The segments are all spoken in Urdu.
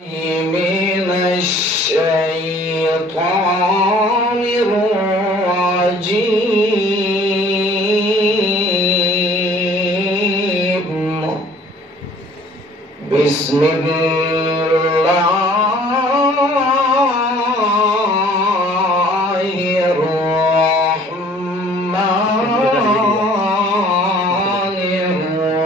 من الشيطان الرجيم. بسم الله الرحمن الرحيم.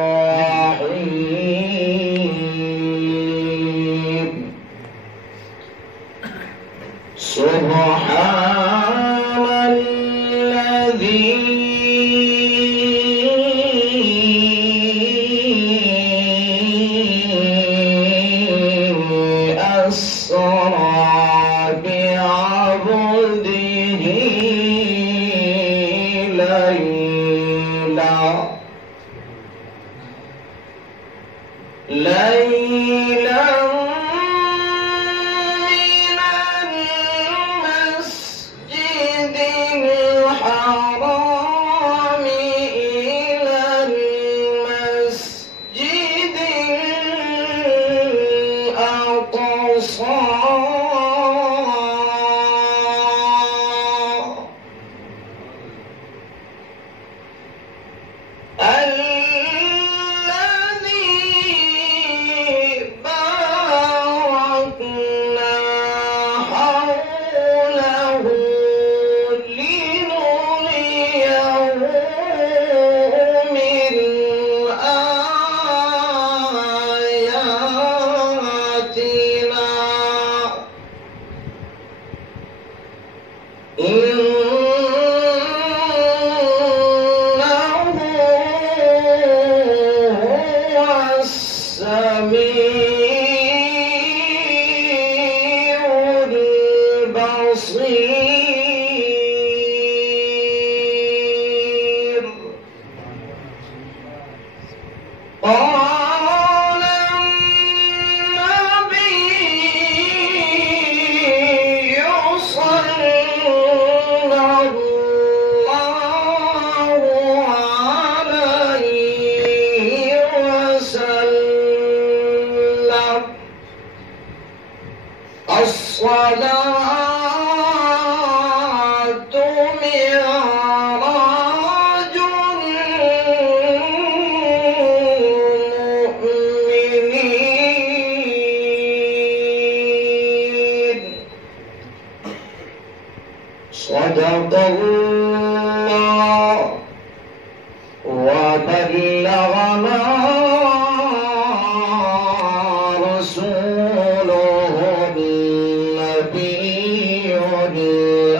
سبحان الذي أسرى بعبده ليلا من المسجد الحرام إلى المسجد الأقصى قال النبي صلى الله عليه وسلم الصلاة معراج المؤمنين. صدق الله وبلغنا رسوله النبي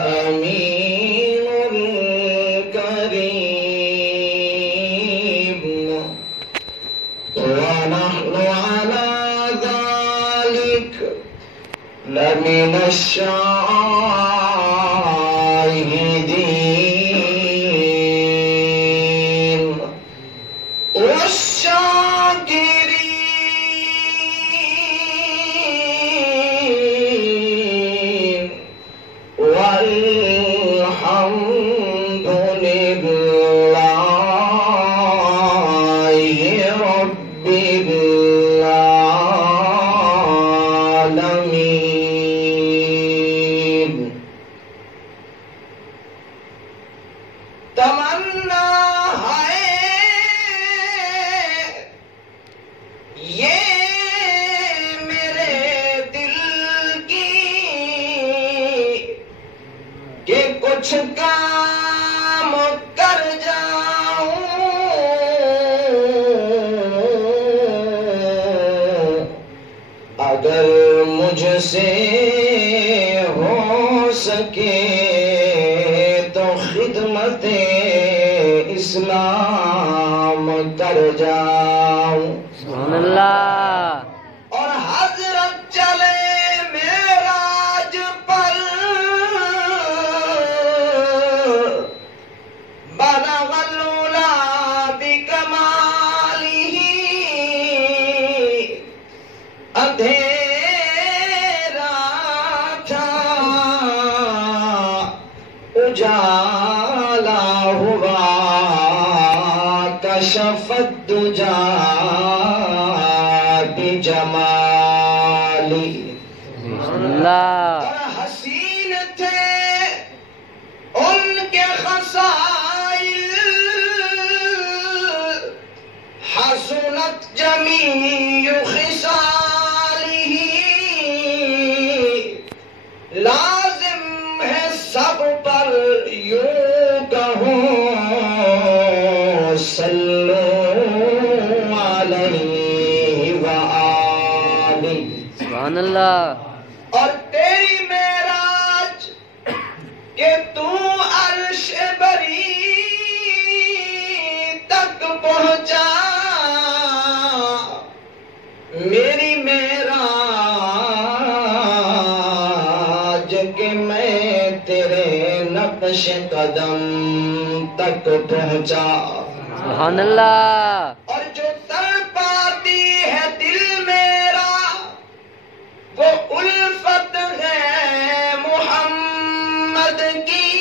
الأمين الكريم، ونحن على ذلك لمن الشاهدين والشاكرين، والحمد لله رب العالمين. تمنا ہے یہ میرے دل کی کہ کچھ کام کر جاؤں، اگر مجھ سے ہو سکے تو خدمت اسلام کر جاؤں. سبحان اللہ. اور حضرت چلے معراج پر، بلغ العلا بکمالہ، اندھیرا تھا اجالا ہوا، کشف الدجا بجمالی. اللہ اور حسین تھے ان کے خصائل، حسنت جمیع خصالہ، لازم ہے سب پر یوں کہوں صلو علیہ وآلہ۔ سبحان اللہ اور تیری معراج کہ تو عرش بری تک پہنچا، میری معراج کہ میں تیرے نقش قدم تک پہنچا۔ سبحان اللہ اور جو تر پاتی ہے دل میرا وہ الفت ہے محمد کی،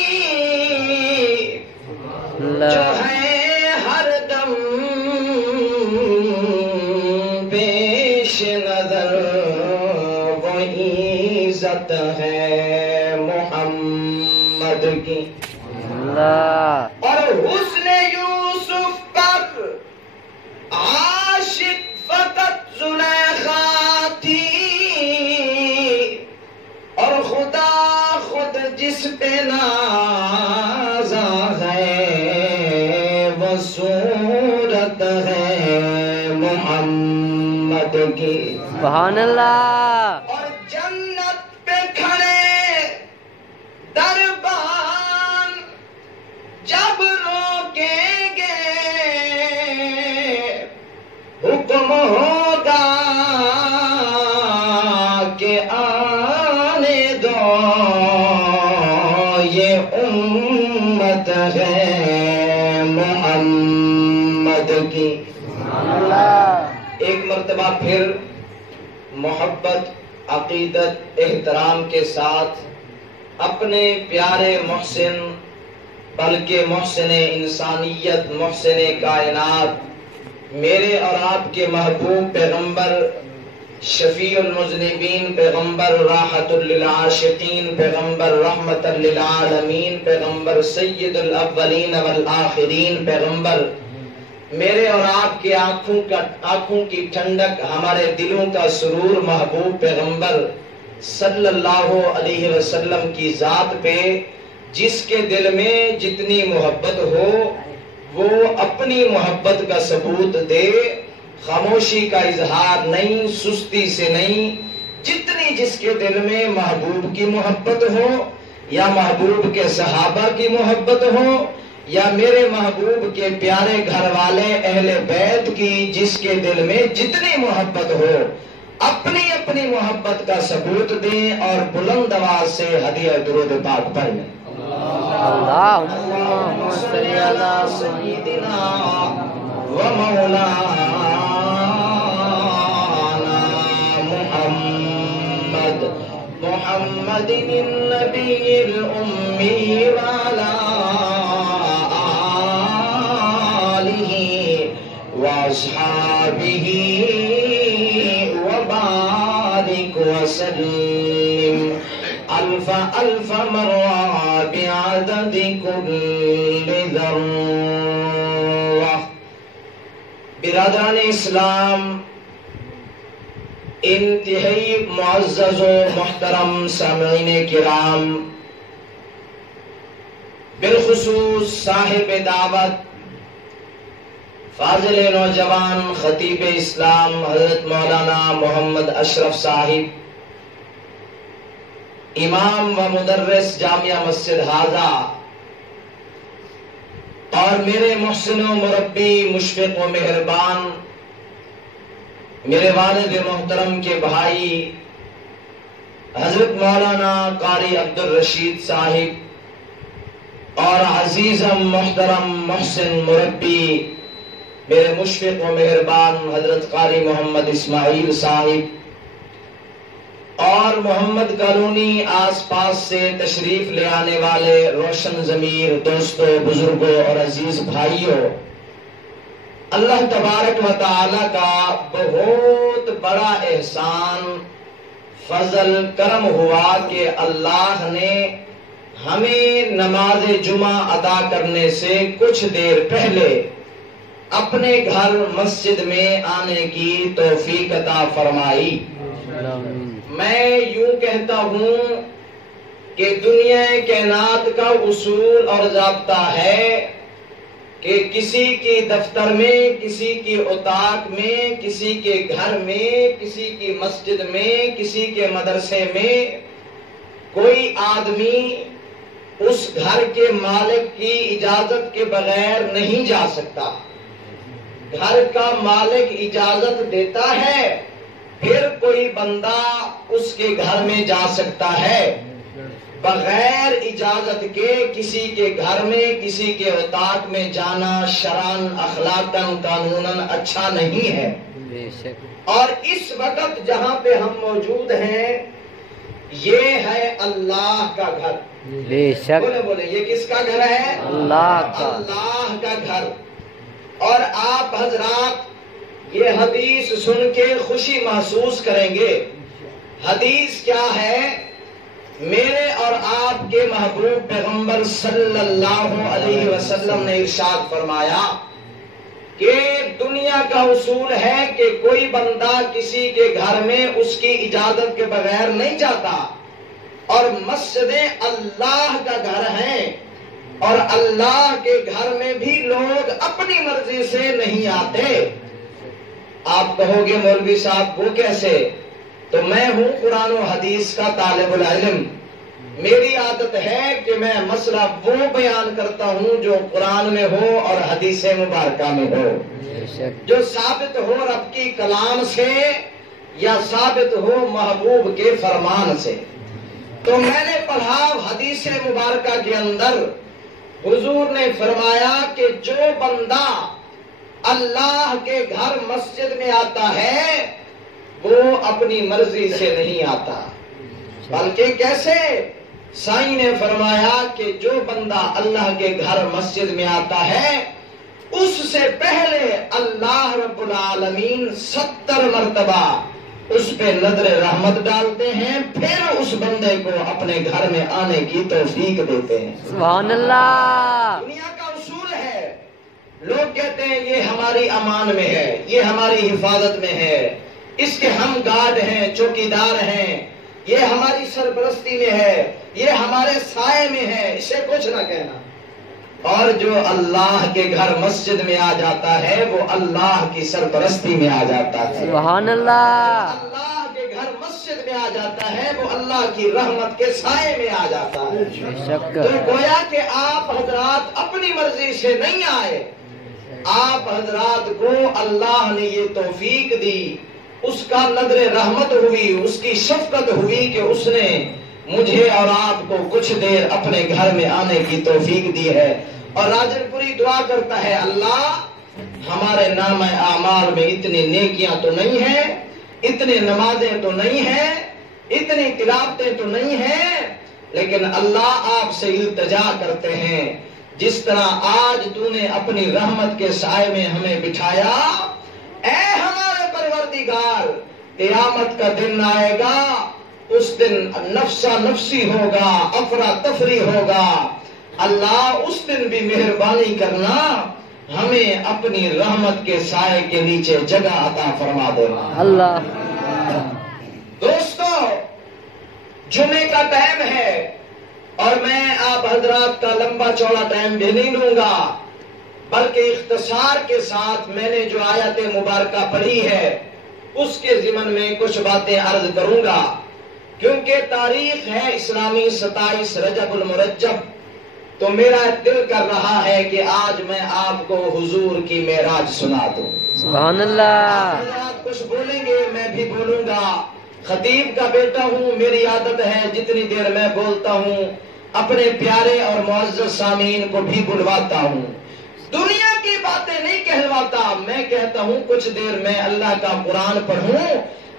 جو اللہ ہے ہر دم پیش نظر وہی عزت ہے محمد کی۔ اللہ اور حسن یوسف پر عاشق فقط زلیخا تھی، اور خدا خود جس پہ نازا ہے وہ صورت ہے محمد کی۔ سبحان اللہ اور جنت پہ کھڑے دربان جب روکیں گے حکم ہوگا کہ آنے دو، یہ امت ہے محمد کی۔ اللہ ایک مرتبہ پھر محبت، عقیدت، احترام کے ساتھ اپنے پیارے محسن بلکہ محسن انسانیت، محسن کائنات، میرے اور آپ کے محبوب پیغمبر، شفیع المذنبین پیغمبر، راحت للعاشقین پیغمبر، رحمت للعالمین پیغمبر، سید الاولین والآخرین پیغمبر، میرے اور آپ کے آنکھوں کی ٹھنڈک، ہمارے دلوں کا سرور محبوب پیغمبر صلی اللہ علیہ وسلم کی ذات پہ جس کے دل میں جتنی محبت ہو وہ اپنی محبت کا ثبوت دے، خاموشی کا اظہار نہیں، سستی سے نہیں، جتنی جس کے دل میں محبوب کی محبت ہو یا محبوب کے صحابہ کی محبت ہو یا میرے محبوب کے پیارے گھر والے اہل بیت کی جس کے دل میں جتنی محبت ہو، اپنی اپنی محبت کا ثبوت دیں اور بلند آواز سے ہدیہ درود پاک پڑھیں۔ اللہم صلی علی سیدنا و مولانا محمد النبی الأمی وعلا آلہ واصحابہ وبارک وسلم الف الف مرہ بعدد کل ذرہ۔ برادران اسلام، انتہائی معزز و محترم سامعین کرام، بالخصوص صاحب دعوت فاضل نوجوان خطیب اسلام حضرت مولانا محمد اشرف صاحب، امام و مدرس جامعہ مسجد حاضہ، اور میرے محسن و مربی، مشفق و مہربان، میرے والد محترم کے بھائی حضرت مولانا قاری عبدالرشید صاحب، اور عزیزم محترم محسن مربی میرے مشفق و مہربان حضرت قاری محمد اسماعیل صاحب، اور محمد کالونی آس پاس سے تشریف لے آنے والے روشن ضمیر دوستوں، بزرگوں اور عزیز بھائیوں، اللہ تبارک و تعالی کا بہت بڑا احسان فضل کرم ہوا کہ اللہ نے ہمیں نماز جمعہ ادا کرنے سے کچھ دیر پہلے اپنے گھر مسجد میں آنے کی توفیق عطا فرمائی۔ میں یوں کہتا ہوں کہ دنیا کائنات کا اصول اور ضابطہ ہے کہ کسی کی دفتر میں، کسی کی اتاق میں، کسی کے گھر میں، کسی کی مسجد میں، کسی کے مدرسے میں کوئی آدمی اس گھر کے مالک کی اجازت کے بغیر نہیں جا سکتا۔ گھر کا مالک اجازت دیتا ہے پھر کوئی بندہ اس کے گھر میں جا سکتا ہے۔ بغیر اجازت کے کسی کے گھر میں، کسی کے اتاق میں جانا شرعاً، اخلاقاً، قانوناً اچھا نہیں ہے۔ اور اس وقت جہاں پہ ہم موجود ہیں یہ ہے اللہ کا گھر۔ بے شک بولے یہ کس کا گھر ہے؟ اللہ کا۔ اللہ کا گھر۔ اور آپ حضرات یہ حدیث سن کے خوشی محسوس کریں گے۔ حدیث کیا ہے؟ میرے اور آپ کے محبوب پیغمبر صلی اللہ علیہ وسلم نے ارشاد فرمایا کہ دنیا کا اصول ہے کہ کوئی بندہ کسی کے گھر میں اس کی اجازت کے بغیر نہیں جاتا، اور مسجدیں اللہ کا گھر ہیں، اور اللہ کے گھر میں بھی لوگ اپنی مرضی سے نہیں آتے۔ آپ کہو گے مولوی صاحب وہ کیسے؟ تو میں ہوں قرآن و حدیث کا طالب العلم، میری عادت ہے کہ میں مسئلہ وہ بیان کرتا ہوں جو قرآن میں ہو اور حدیث مبارکہ میں ہو، جو ثابت ہو رب کی کلام سے یا ثابت ہو محبوب کے فرمان سے۔ تو میں نے پڑھا حدیث مبارکہ کے اندر حضور نے فرمایا کہ جو بندہ اللہ کے گھر مسجد میں آتا ہے وہ اپنی مرضی سے نہیں آتا، بلکہ کیسے؟ سائیں نے فرمایا کہ جو بندہ اللہ کے گھر مسجد میں آتا ہے اس سے پہلے اللہ رب العالمین 70 مرتبہ اس پہ نظر رحمت ڈالتے ہیں، پھر اس بندے کو اپنے گھر میں آنے کی توفیق دیتے ہیں۔ سبحان اللہ۔ دنیا کا اصول ہے، لوگ کہتے ہیں یہ ہماری امان میں ہے، یہ ہماری حفاظت میں ہے، اس کے ہم گارڈ ہیں، چوکیدار ہیں، یہ ہماری سرپرستی میں ہے، یہ ہمارے سائے میں ہے، اسے کچھ نہ کہنا۔ اور جو اللہ کے گھر مسجد میں آ جاتا ہے وہ اللہ کی سرپرستی میں آ جاتا ہے۔ سبحان اللہ۔ اللہ کے گھر مسجد میں آ جاتا ہے وہ اللہ کی رحمت کے سائے میں آ جاتا ہے۔ تو گویا کہ آپ حضرات اپنی مرضی سے نہیں آئے، آپ حضرات کو اللہ نے یہ توفیق دی، اس کا نظر رحمت ہوئی، اس کی شفقت ہوئی کہ اس نے مجھے اور آپ کو کچھ دیر اپنے گھر میں آنے کی توفیق دی ہے۔ اور راجن پوری دعا کرتا ہے اللہ ہمارے نام اعمال میں اتنی نیکیاں تو نہیں ہیں، اتنے نمازیں تو نہیں ہیں، اتنی تلاوتیں تو نہیں ہیں، لیکن اللہ آپ سے التجا کرتے ہیں جس طرح آج تو نے اپنی رحمت کے سائے میں ہمیں بٹھایا، اے ہمارے پروردگار قیامت کا دن آئے گا، اس دن نفسا نفسی ہوگا، افراتفری ہوگا، اللہ اس دن بھی مہربانی کرنا، ہمیں اپنی رحمت کے سائے کے نیچے جگہ عطا فرما دینا۔ اللہ۔ دوستو جمعے کا ٹائم ہے اور میں آپ حضرات کا لمبا چوڑا ٹائم بھی نہیں لوں گا، بلکہ اختصار کے ساتھ میں نے جو آیت مبارکہ پڑھی ہے اس کے ضمن میں کچھ باتیں عرض کروں گا، کیونکہ تاریخ ہے اسلامی 27 رجب المرجب، تو میرا دل کر رہا ہے کہ آج میں آپ کو حضور کی معراج سنا دوں۔ سبحان اللہ۔ حضرات کچھ بولیں گے میں بھی بولوں گا، خطیب کا بیٹا ہوں، میری عادت ہے جتنی دیر میں بولتا ہوں اپنے پیارے اور معزز سامعین کو بھی بلواتا ہوں، دنیا کی باتیں نہیں کہلواتا، میں کہتا ہوں کچھ دیر میں اللہ کا قرآن پڑھوں،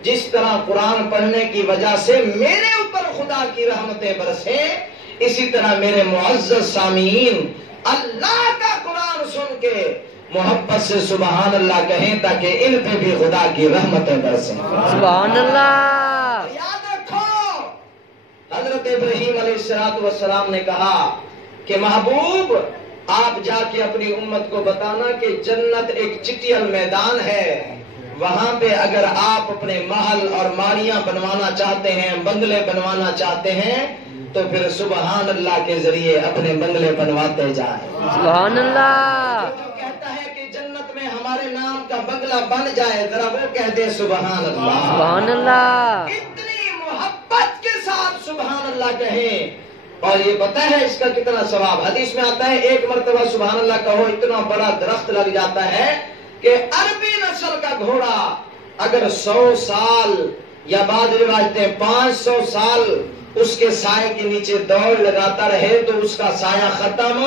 جس طرح قرآن پڑھنے کی وجہ سے میرے اوپر خدا کی رحمتیں برسیں، اسی طرح میرے معزز سامعین اللہ کا قرآن سن کے محبت سے سبحان اللہ کہیں تاکہ ان پہ بھی خدا کی رحمتیں برسیں۔ سبحان اللہ۔ یاد حضرت ابراہیم علیہ السلام نے کہا کہ محبوب آپ جا کے اپنی امت کو بتانا کہ جنت ایک چٹیل میدان ہے، وہاں پہ اگر آپ اپنے محل اور ماڑیاں بنوانا چاہتے ہیں، بنگلے بنوانا چاہتے ہیں، تو پھر سبحان اللہ کے ذریعے اپنے بنگلے بنواتے جائیں۔ سبحان اللہ۔ جو کہتا ہے کہ جنت میں ہمارے نام کا بنگلہ بن جائے، ذرا وہ کہہ دے سبحان اللہ۔ سبحان اللہ۔ اتنی محبت کے ساتھ سبحان اللہ کہیں، اور یہ پتہ ہے اس کا کتنا ثواب۔ حدیث میں آتا ہے ایک مرتبہ سبحان اللہ کہو اتنا بڑا درخت لگ جاتا ہے کہ عربی نسل کا گھوڑا اگر 100 سال یا بعض روایتیں 500 سال اس کے سائے کے نیچے دوڑ لگاتا رہے تو اس کا سایہ ختم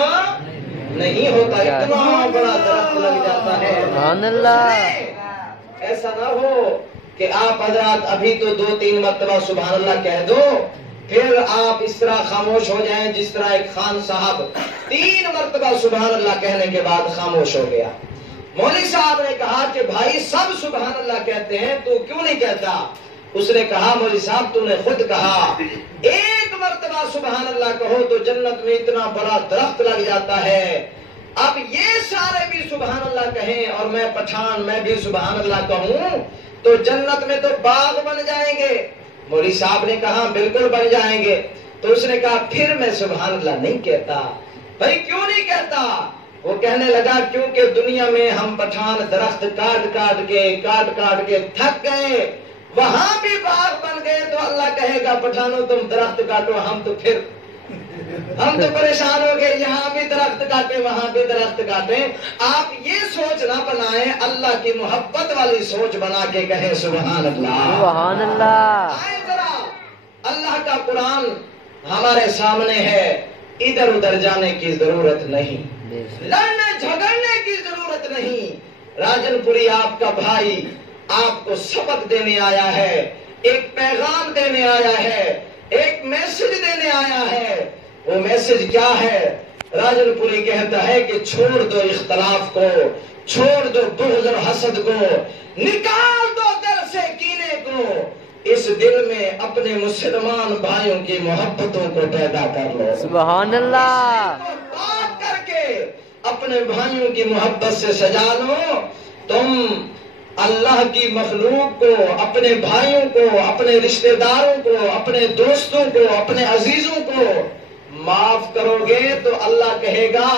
نہیں ہوتا، اتنا بڑا درخت لگ جاتا ہے۔ سبحان اللہ۔ ایسا نہ ہو کہ آپ حضرات ابھی تو 2-3 مرتبہ سبحان اللہ کہہ دو، پھر آپ اس طرح خاموش ہو جائیں جس طرح ایک خان صاحب 3 مرتبہ سبحان اللہ کہنے کے بعد خاموش ہو گیا۔ مولوی صاحب نے کہا کہ بھائی سب سبحان اللہ کہتے ہیں، تو کیوں نہیں کہتا؟ اس نے کہا مولوی صاحب تو نے خود کہا ایک مرتبہ سبحان اللہ کہو تو جنت میں اتنا بڑا درخت لگ جاتا ہے، اب یہ سارے بھی سبحان اللہ کہیں اور میں پٹھان میں بھی سبحان اللہ کہوں تو جنت میں تو باغ بن جائیں گے۔ مولوی صاحب نے کہا بالکل بن جائیں گے۔ تو اس نے کہا پھر میں سبحان اللہ نہیں کہتا۔ بھائی کیوں نہیں کہتا؟ وہ کہنے لگا کیونکہ دنیا میں ہم پٹھان درخت کاٹ کاٹ کے تھک گئے، وہاں بھی باغ بن گئے تو اللہ کہے گا پٹھانوں تم درخت کاٹو، ہم تو پریشان ہو گئے، یہاں بھی درخت کاٹے وہاں بھی درخت کاٹے۔ آپ یہ سوچ نہ بنائیں، اللہ کی محبت والی سوچ بنا کے کہیں سبحان اللہ۔ سبحان اللہ۔ آئے ذرا، اللہ کا قرآن ہمارے سامنے ہے، ادھر ادھر جانے کی ضرورت نہیں، لڑنے جھگڑنے کی ضرورت نہیں۔ راجن پوری آپ کا بھائی آپ کو سبق دینے آیا ہے، ایک پیغام دینے آیا ہے، ایک میسج دینے آیا ہے۔ وہ میسج کیا ہے؟ راجن پوری کہتا ہے کہ چھوڑ دو اختلاف کو، چھوڑ دو بغض اور حسد کو، نکال دو دل سے کینے کو، اس دل میں اپنے مسلمان بھائیوں کی محبتوں کو پیدا کر لو۔ سبحان اللہ۔ بات کر کے اپنے بھائیوں کی محبت سے سجا لو، تم اللہ کی مخلوق کو، اپنے بھائیوں کو، اپنے رشتہ داروں کو، اپنے دوستوں کو، اپنے عزیزوں کو معاف کرو گے تو اللہ کہے گا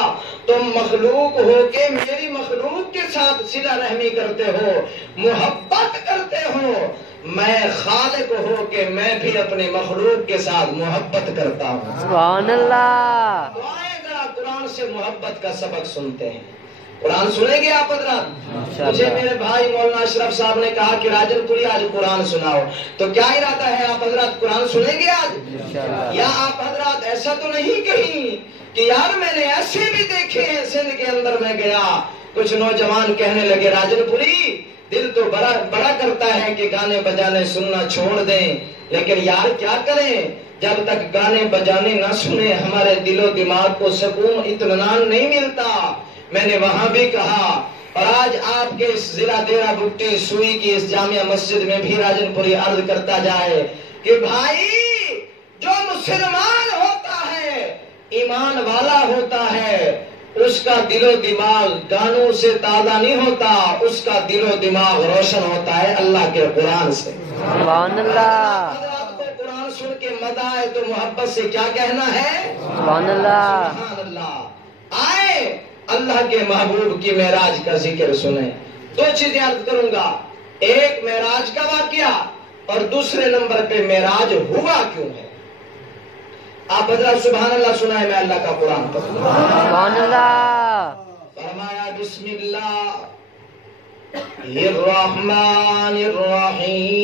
تم مخلوق ہو کے میری مخلوق کے ساتھ صلہ رحمی کرتے ہو، محبت کرتے ہو، میں خالق ہو کے میں بھی اپنے مخلوق کے ساتھ محبت کرتا ہوں۔ سبحان اللہ۔ تو آئے ذرا قرآن سے محبت کا سبق سنتے ہیں۔ قرآن سنیں گے آپ حضرات؟ مجھے میرے بھائی مولانا اشرف صاحب نے کہا کہ راجن پوری آج قرآن سناؤ، تو کیا ارادہ ہے آپ حضرات قرآن سنیں گے آج؟ یا آپ حضرات ایسا تو نہیں کہیں کہ یار میں نے ایسے بھی دیکھے ہیں، سندھ کے اندر میں گیا کچھ نوجوان کہنے لگے راجن پوری دل تو بڑا کرتا ہے کہ گانے بجانے سننا چھوڑ دیں، لیکن یار کیا کریں، جب تک گانے بجانے نہ سنیں ہمارے دل و دماغ کو سکون اطمینان نہیں ملتا۔ میں نے وہاں بھی کہا، اور آج آپ کے اس ضلع دیرہ بھٹی سوئی کی اس جامعہ مسجد میں بھی راجن پوری عرض کرتا جائے کہ بھائی جو مسلمان ہوتا ہے، ایمان والا ہوتا ہے، اس کا دل و دماغ گانوں سے تازہ نہیں ہوتا، اس کا دل و دماغ روشن ہوتا ہے اللہ کے قرآن سے۔ سبحان اللہ۔ حضرات کو قرآن سن کے مزہ آئے تو محبت سے کیا کہنا ہے؟ سبحان اللہ۔ سبحان اللہ۔ آئے اللہ کے محبوب کی معراج کا ذکر سنیں۔ 2 چیزیں عرض کروں گا، ایک معراج کا واقعہ اور دوسرے نمبر پہ معراج ہوا کیوں ہے۔ آپ حضرات سبحان اللہ سنائے، میں اللہ کا قرآن پڑھوں۔ سبحان اللہ۔ فرمایا بسم اللہ الرحمن الرحیم،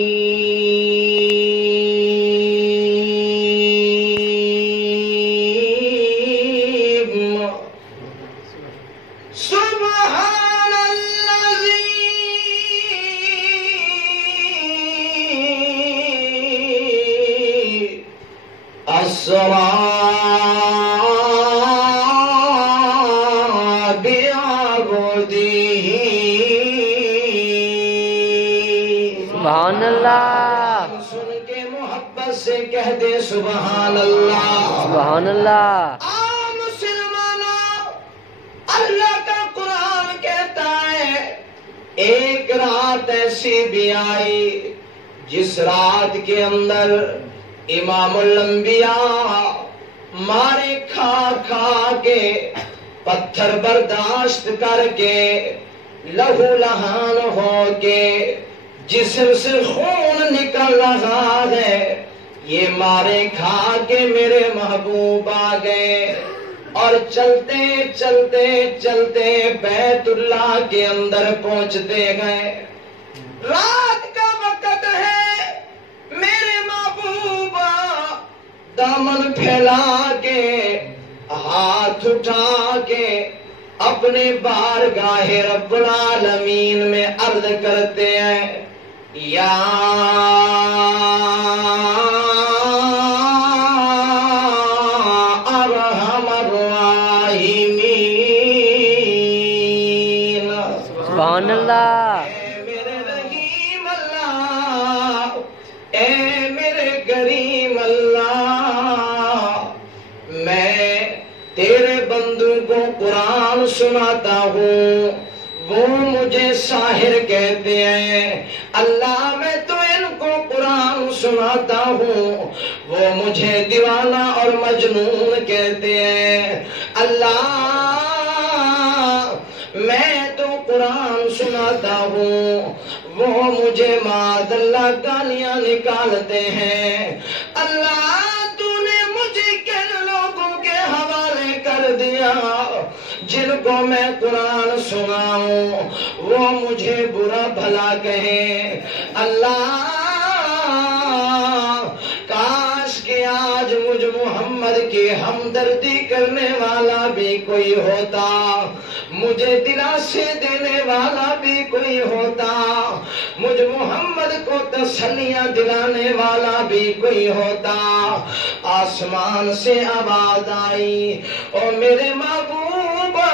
سبحان الذی اسری سبحان اللہ۔ سن کے محبت سے کہہ دے سبحان اللہ۔ سبحان اللہ۔ مسلمانوں، اللہ کا قرآن کہتا ہے ایک رات ایسی بھی آئی جس رات کے اندر امام الانبیاء مارے کھا کھا کے، پتھر برداشت کر کے، لہو لہان ہو کے، جسم سے خون نکل رہا ہے، یہ مارے کھا کے میرے محبوب آ گئے اور چلتے چلتے چلتے بیت اللہ کے اندر پہنچتے گئے۔ رات کا وقت ہے، میرے محبوب دامن پھیلا کے، ہاتھ اٹھا کے اپنے بارگاہ رب العالمین میں عرض کرتے ہیں، یا ارحم الراحمین، سبحان اللہ۔ اے میرے رحیم اللہ، اے میرے کریم اللہ، میں تیرے بندوں کو قرآن سناتا ہوں، وہ مجھے ساحر کہتے ہیں، اللہ میں تو ان کو قرآن سناتا ہوں، وہ مجھے دیوانہ اور مجنون کہتے ہیں، اللہ میں تو قرآن سناتا ہوں، وہ مجھے معاذ اللہ گالیاں نکالتے ہیں، اللہ تو نے مجھے کن لوگوں کے حوالے کر دیا جن کو میں قرآن سناؤں وہ مجھے برا بھلا کہیں، اللہ کاش کہ آج مجھ محمد کی ہمدردی کرنے والا بھی کوئی ہوتا، مجھے دلاسے دینے والا بھی کوئی ہوتا، مجھ محمد کو تسلیاں دلانے والا بھی کوئی ہوتا۔ آسمان سے آواز آئی، او میرے محبوبا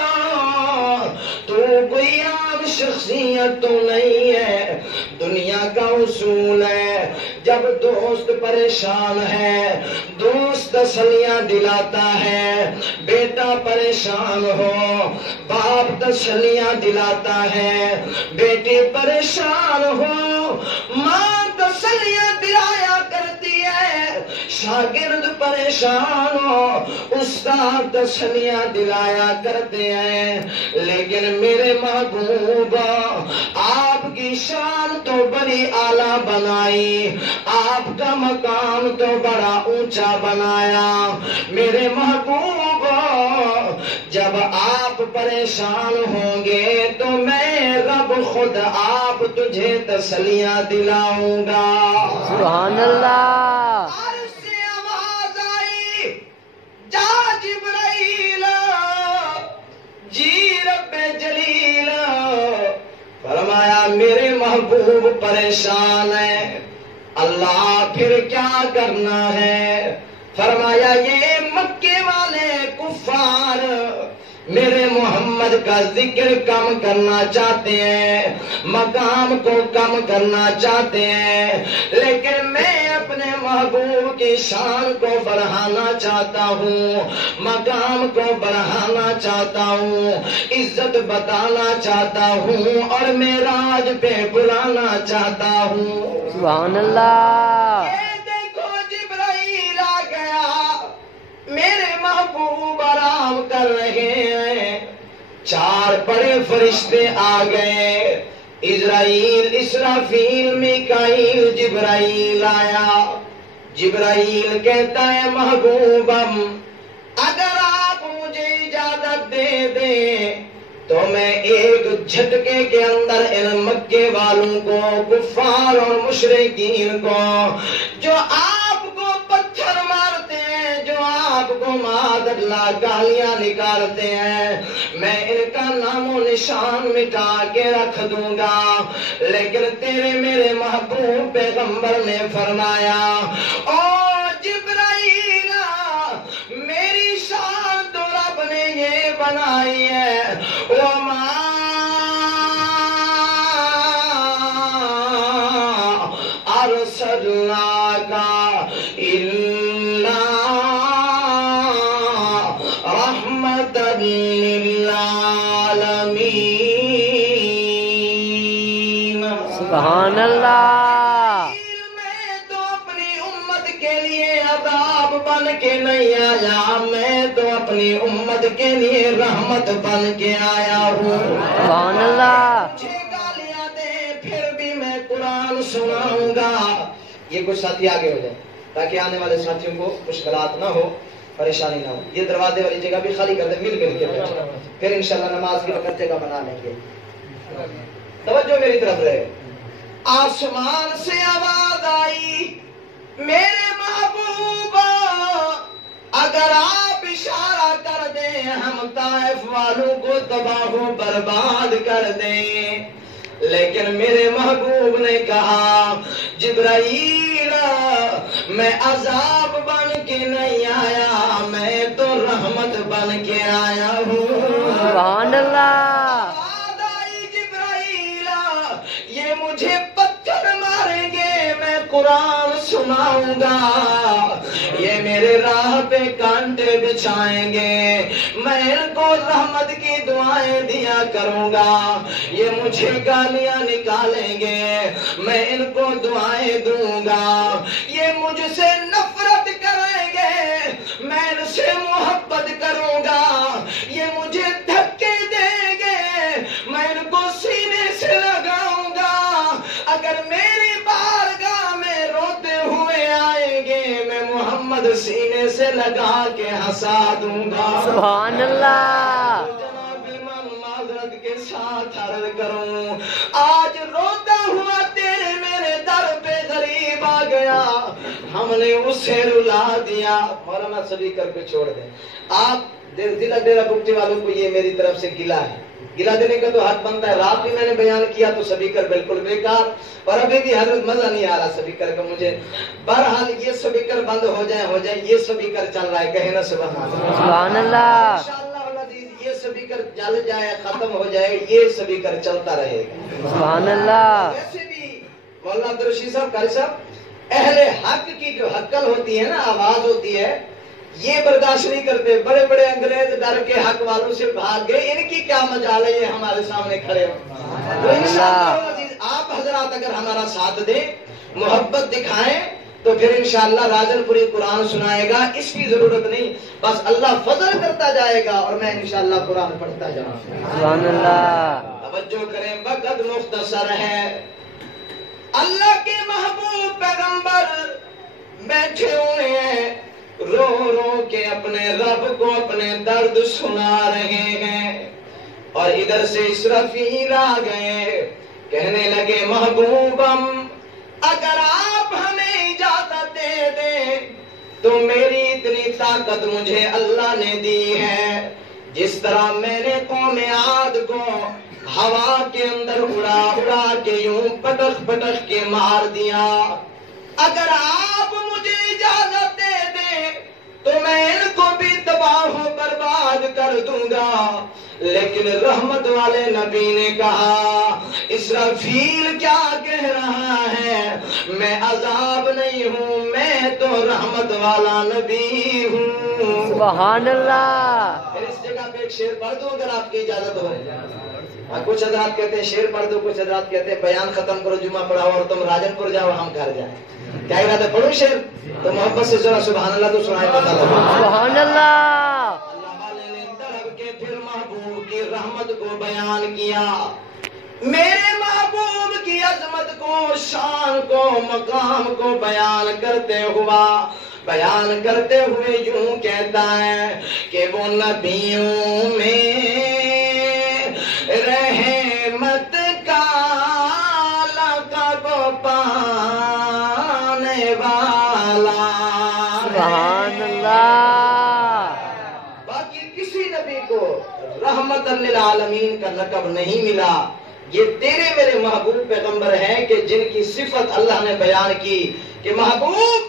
تو کوئی عام شخصیت تو نہیں ہے، دنیا کا اصول ہے جب دوست پریشان ہے دوست تسلیاں دلاتا ہے، بیٹا پریشان ہو باپ تسلیاں دلاتا ہے، بیٹی پریشان ہو ماں تسلیاں دلایا کرتی ہے، شاگرد پریشان ہو استاد تسلیاں دلایا کرتے ہیں، لیکن میرے محبوب آپ کی شان تو بڑی اعلیٰ بنائی، آپ کا مقام تو بڑا اونچا بنایا، میرے محبوب جب آپ پریشان ہوں گے تو میں رب خود آپ تجھے تسلیاں دلاؤں گا۔ سبحان اللہ۔ عرش سے آواز آئی، جا جبرائیل، جی رب جلیل، فرمایا میرے محبوب پریشان ہے، اللہ پھر کیا کرنا ہے؟ فرمایا یہ مکے والے کفار میرے محمد کا ذکر کم کرنا چاہتے ہیں، مقام کو کم کرنا چاہتے ہیں، لیکن میں اپنے محبوب کی شان کو بڑھانا چاہتا ہوں، مقام کو بڑھانا چاہتا ہوں، عزت بتانا چاہتا ہوں اور معراج پہ بلانا چاہتا ہوں۔ سبحان اللہ۔ یہ دیکھو جبرائیل آ گیا، میرے محبوب آرام کر رہے ہیں، چار بڑے فرشتے آ گئے، عزرائیل، اسرافیل، میکائیل، جبرائیل آیا۔ جبرائیل کہتا ہے محبوبم اگر آپ مجھے اجازت دے دیں تو میں ایک جھٹکے کے اندر ان مکے والوں کو، کفار اور مشرکین کو جو آپ کو پتھر مارتے ہیں، جو آپ کو معاذ اللہ گالیاں نکالتے ہیں، میں ان کا نام و نشان مٹا کے رکھ دوں گا، لیکن تیرے میرے محبوب پیغمبر نے فرمایا او جبرائیل میری شان تو رب نے یہ بنائی ہے، وما ارسلناک إلا رحمة للعالمين. سبحان اللہ. میں تو اپنی امت کے لیے عذاب بن کے نہیں آیا، میں تو اپنی امت کے لیے رحمت بن کے آیا ہوں. سبحان اللہ. مجھے گالیاں دے پھر بھی میں قرآن سناؤں گا. یہ کچھ ساتھی آگے ہو جائیں تاکہ آنے والے ساتھیوں کو مشکلات نہ ہو، پریشانی نہ ہو. یہ دروازے والی جگہ بھی خالی کر دیں، مل کے بیٹھیں، پھر انشاءاللہ نماز کی وقت جگہ بنا لیں گے. توجہ میری طرف رہے. آسمان سے آواز آئی، میرے محبوبہ اگر آپ اشارہ کر دیں ہم طائف والوں کو تباہ و برباد کر دیں. لیکن میرے محبوب نے کہا جبرائیل میں عذاب بن کے نہیں آیا، میں تو رحمت بن کے آیا ہوں. سبحان اللہ. یہ مجھے پتھر ماریں گے میں قرآن سناؤں گا، یہ میرے راہ پہ کانٹے بچھائیں گے میں ان کو رحمت کی دعائیں دیا کروں گا، یہ مجھے گالیاں نکالیں گے میں ان کو دعائیں دوں گا، یہ مجھ سے نفرت کریں گے میں ان سے محبت کروں گا، یہ مجھے دھکے دیں گے میں ان کو سینے سے لگاؤں گا، اگر میری بارگاہ میں روتے ہوئے آئیں گے میں محمد سینے سے لگا کے ہنسا دوں گا. سبحان اللہ. جناب امام معذرت کے ساتھ عرض کروں، آج روتا ہوا تیرے میرے در پہ غریب آ گیا، ہم نے اسے رلا دیا. مولانا سبھی کر کے چھوڑ دیں. آپ ضلع ڈیرہ بگٹی والوں کو یہ میری طرف سے گلہ ہے، گلا دینے کا تو حق بنتا ہے. رات بھی میں نے بیان کیا تو سپیکر بالکل بیکار، اور ابھی بھی حضرت مزہ نہیں آ رہا سپیکر کا مجھے. بہرحال یہ سپیکر بند ہو جائے، یہ سپیکر چل رہا ہے، کہیں نا سبحان اللہ. سبحان اللہ. انشاءاللہ العزیز یہ سپیکر چل جائے، ختم ہو جائے، یہ سپیکر چلتا رہے گا. سبحان اللہ. ویسے بھی مولانا عبدالرشید صاحب قاری صاحب، اہل حق کی جو حقل ہوتی ہے نا، آواز ہوتی ہے، یہ برداشت نہیں کرتے. بڑے بڑے انگریز ڈر کے حق والوں سے بھاگ گئے، ان کی کیا مجال ہے یہ ہمارے سامنے کھڑے ہو. تو انشاءاللہ العزیز آپ حضرات اگر ہمارا ساتھ دیں، محبت دکھائیں، تو پھر انشاءاللہ راجن پوری قرآن سنائے گا. اس کی ضرورت نہیں، بس اللہ فضل کرتا جائے گا اور میں انشاءاللہ قرآن پڑھتا جاؤں. سبحان اللہ. توجہ کریں، وقت مختصر ہے. اللہ کے محبوب پیغمبر بیٹھے ہوئے ہیں، رو رو کے اپنے رب کو اپنے درد سنا رہے ہیں، اور ادھر سے اسرافیل آ گئے، کہنے لگے محبوبم اگر آپ ہمیں اجازت دے دیں تو میری اتنی طاقت مجھے اللہ نے دی ہے، جس طرح میں نے قوم عاد کو ہوا کے اندر اڑا اڑا کے یوں پٹخ پٹخ کے مار دیا، اگر آپ مجھے اجازت دے دیں تو میں ان کو بھی تباہ و برباد کر دوں گا. لیکن رحمت والے نبی نے کہا اسرافیل کیا کہہ رہا ہے، میں عذاب نہیں ہوں، میں تو رحمت والا نبی ہوں. سبحان اللہ. پھر اس جگہ پہ ایک شعر پڑھ دوں اگر آپ کی اجازت ہو. کچھ حضرات کہتے ہیں شعر پڑھ دو، کچھ حضرات کہتے ہیں بیان ختم کرو، جمعہ پڑھاؤ اور تم راجن پور جاؤ ہم گھر جائیں. کیا ارادہ پڑھوں شعر؟ تو محبت سے ذرا سبحان اللہ تو سنائے پتہ لگا. سبحان اللہ. اللہ والے نے طلب کے پھر محبوب کی رحمت کو بیان کیا، میرے محبوب کی عظمت کو، شان کو، مقام کو بیان کرتے ہوئے یوں کہتا ہے کہ وہ نبیوں میں رحمت کا لقب پانے والا. سبحان اللہ. باقی کسی نبی کو رحمت للعالمین کا لقب نہیں ملا. یہ تیرے میرے محبوب پیغمبر ہیں کہ جن کی صفت اللہ نے بیان کی کہ محبوب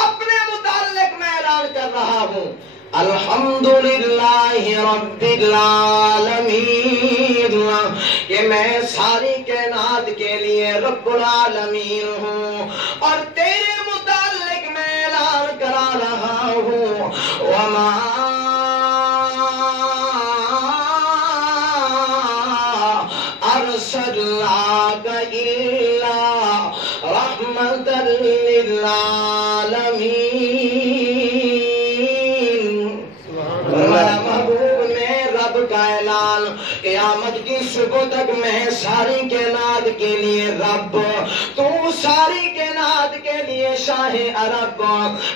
اپنے متعلق میں اعلان کر رہا ہوں الحمدللہ رب العالمین، کہ میں ساری کائنات کے لیے رب العالمین ہوں، اور تیرے متعلق میں اعلان وما أرسلناك إلا رحمة للعالمين. فرمایا محبوب میں رب کا اعلان قیامت کی صبح تک میں ساری کائنات کے لیے رب، تو ساری کائنات کے لیے شاہ عرب،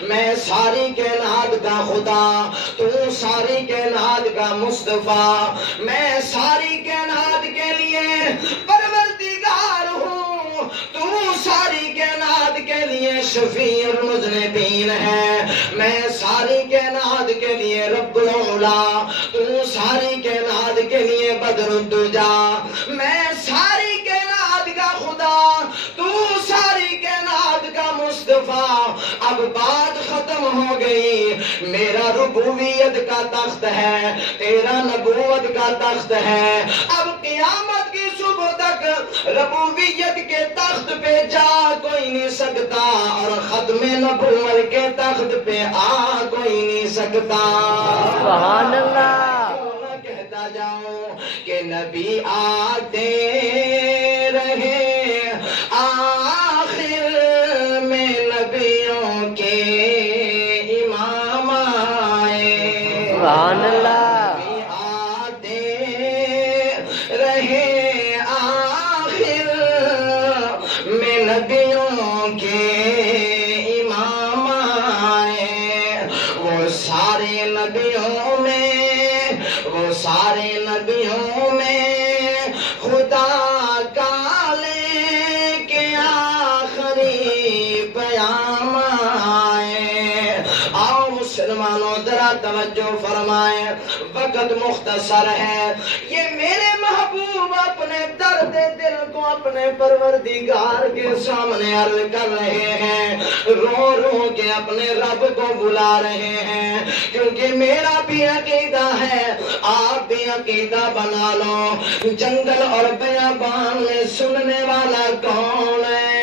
میں ساری کائنات کا خدا، تو ساری کائنات کا مصطفیٰ، میں ساری کائنات کے لیے پروردگار ہوں، تو ساری کائنات کے لیے شفیع المذنبین ہے، میں ساری کائنات کے لیے رب العلا، تو ساری کائنات کے لیے بدر الدجا، میں ساری کائنات کا خدا، تو ساری کائنات کا مصطفیٰ. اب بات ختم ہو گئی، میرا ربوبیت کا تخت ہے، تیرا نبوت کا تخت ہے. اب قیامت کی صبح تک ربوبیت کے تخت پہ جا کوئی نہیں سکتا، اور ختم نبوت کے تخت پہ آ کوئی نہیں سکتا. سبحان اللہ. میں کہتا جاؤں کہ نبی آتے رہے، آخر میں نبیوں کے امام آئے. سبحان اللہ. نبی آتے رہے، آخر میں نبیوں کے امام آئے. وہ سارے نبیوں میں خدا کا لے کے آخری پیام آئے. آؤ مسلمانوں ذرا توجہ فرمائیں، وقت مختصر ہے. یہ میرے محبوب اپنے درد دل کو اپنے پروردگار کے سامنے عرض کر رہے ہیں، رو رو کے اپنے رب کو بلا رہے ہیں. کیونکہ میرا بھی عقیدہ ہے، آپ بھی عقیدہ بنا لو. جنگل اور بیابان میں سننے والا کون ہے؟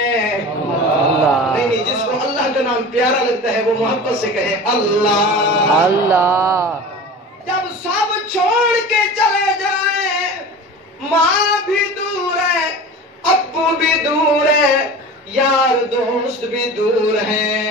نہیں، جس کو اللہ کا نام پیارا لگتا ہے وہ محبت سے کہے اللہ اللہ. جب سب چھوڑ کے چلے جائیں، ماں بھی دور ہے، ابو بھی دور ہے، یار دوست بھی دور ہیں،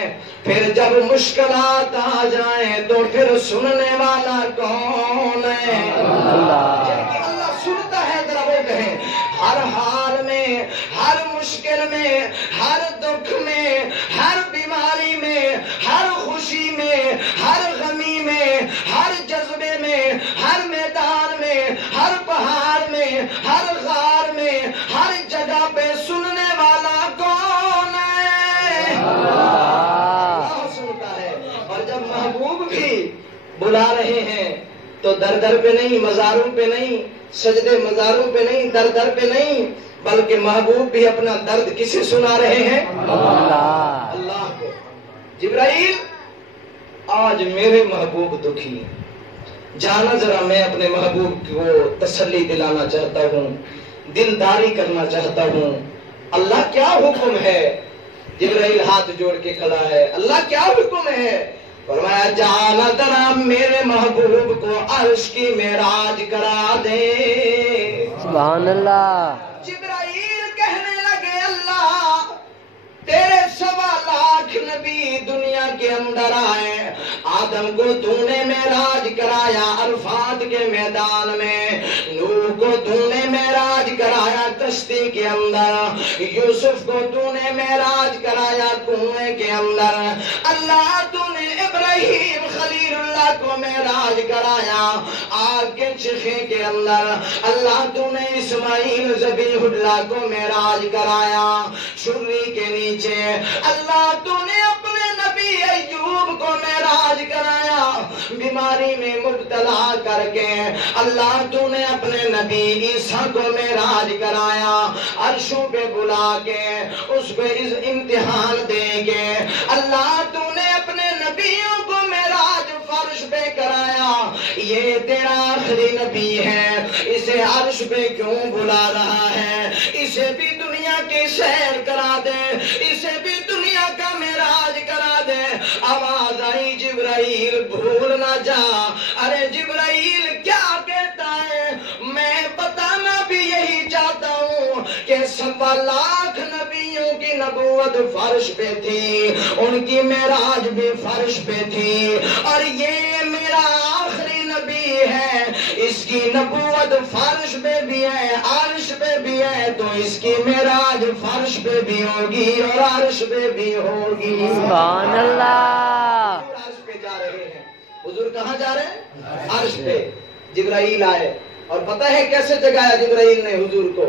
پھر جب مشکلات آ جائیں تو پھر سننے والا کون ہے؟ اللہ سنتا ہے. ذرا وہ کہیں ہر حال میں، ہر مشکل میں، ہر دکھ میں، ہر بیماری میں، ہر خوشی میں، ہر غمی میں، ہر جذبے میں، ہر میدان میں، ہر پہاڑ میں، ہر غار میں، ہر جگہ پہ سننے والا کون ہے؟ اللہ سنتا ہے. اور جب محبوب بھی بلا رہے ہیں تو در در پہ نہیں، مزاروں پہ نہیں، سجدے مزاروں پہ نہیں، در در پہ نہیں، بلکہ محبوب بھی اپنا درد کسے سنا رہے ہیں؟ اللہ کو. جبرائیل آج میرے محبوب دکھی ہیں، جانا ذرا میں اپنے محبوب کو تسلی دلانا چاہتا ہوں، دلداری کرنا چاہتا ہوں. اللہ کیا حکم ہے؟ جبرائیل ہاتھ جوڑ کے کھڑا ہے. اللہ کیا حکم ہے؟ فرمایا جانا ذرا میرے محبوب کو عرش کی معراج کرا دے. سبحان اللہ. جبرائیل کہنے لگے اللہ تیرے 1.25 لاکھ نبی دنیا کے اندر آئے، آدم کو تو نے معراج کرایا عرفات کے میدان میں، نوح کو تو نے معراج کرایا کشتی کے اندر، یوسف کو تو نے معراج کرایا کنویں کے اندر، اللہ تو نے ابراہیم خلیل اللہ کو معراج کرایا آگ کے چیخے کے اندر، اللہ تو نے اسماعیل ذبیح اللہ کو معراج کرایا چھری کے نیچے، اللہ تو نے اپنے نبی ایوب کو معراج کرایا بیماری میں مبتلا کر کے، اللہ تو نے اپنے نبی عیسیٰ کو معراج کرایا عرشوں پہ بلا کے اس پہ امتحان دے کے، اللہ تو نے اپنے نبیوں کو معراج فرش پہ کرایا. یہ تیرا آخری نبی ہے، اسے عرش پہ کیوں بلا رہا ہے؟ اسے بھی دنیا کی سیر کرا دے، اسے بھی دنیا کا معراج کرا دے. آواز آئی جبرائیل بھول جا. ارے جبرائیل کیا کہتا ہے؟ میں بتانا بھی یہی چاہتا ہوں کہ 1.25 لاکھ نبیوں کی نبوت فرش پہ تھی، ان کی معراج بھی فرش پہ تھی، اور یہ میرا آخری نبی ہے، اس کی نبوت فرش پہ بھی ہے، عرش پہ بھی ہے، تو اس کی معراج فرش پہ بھی ہوگی اور عرش پہ بھی ہوگی. سبحان اللہ. عرش پہ جا رہے ہیں. حضور کہاں جا رہے ہیں؟ عرش پہ. جبرائیل آئے اور پتہ ہے کیسے جگایا جبرائیل نے حضور کو؟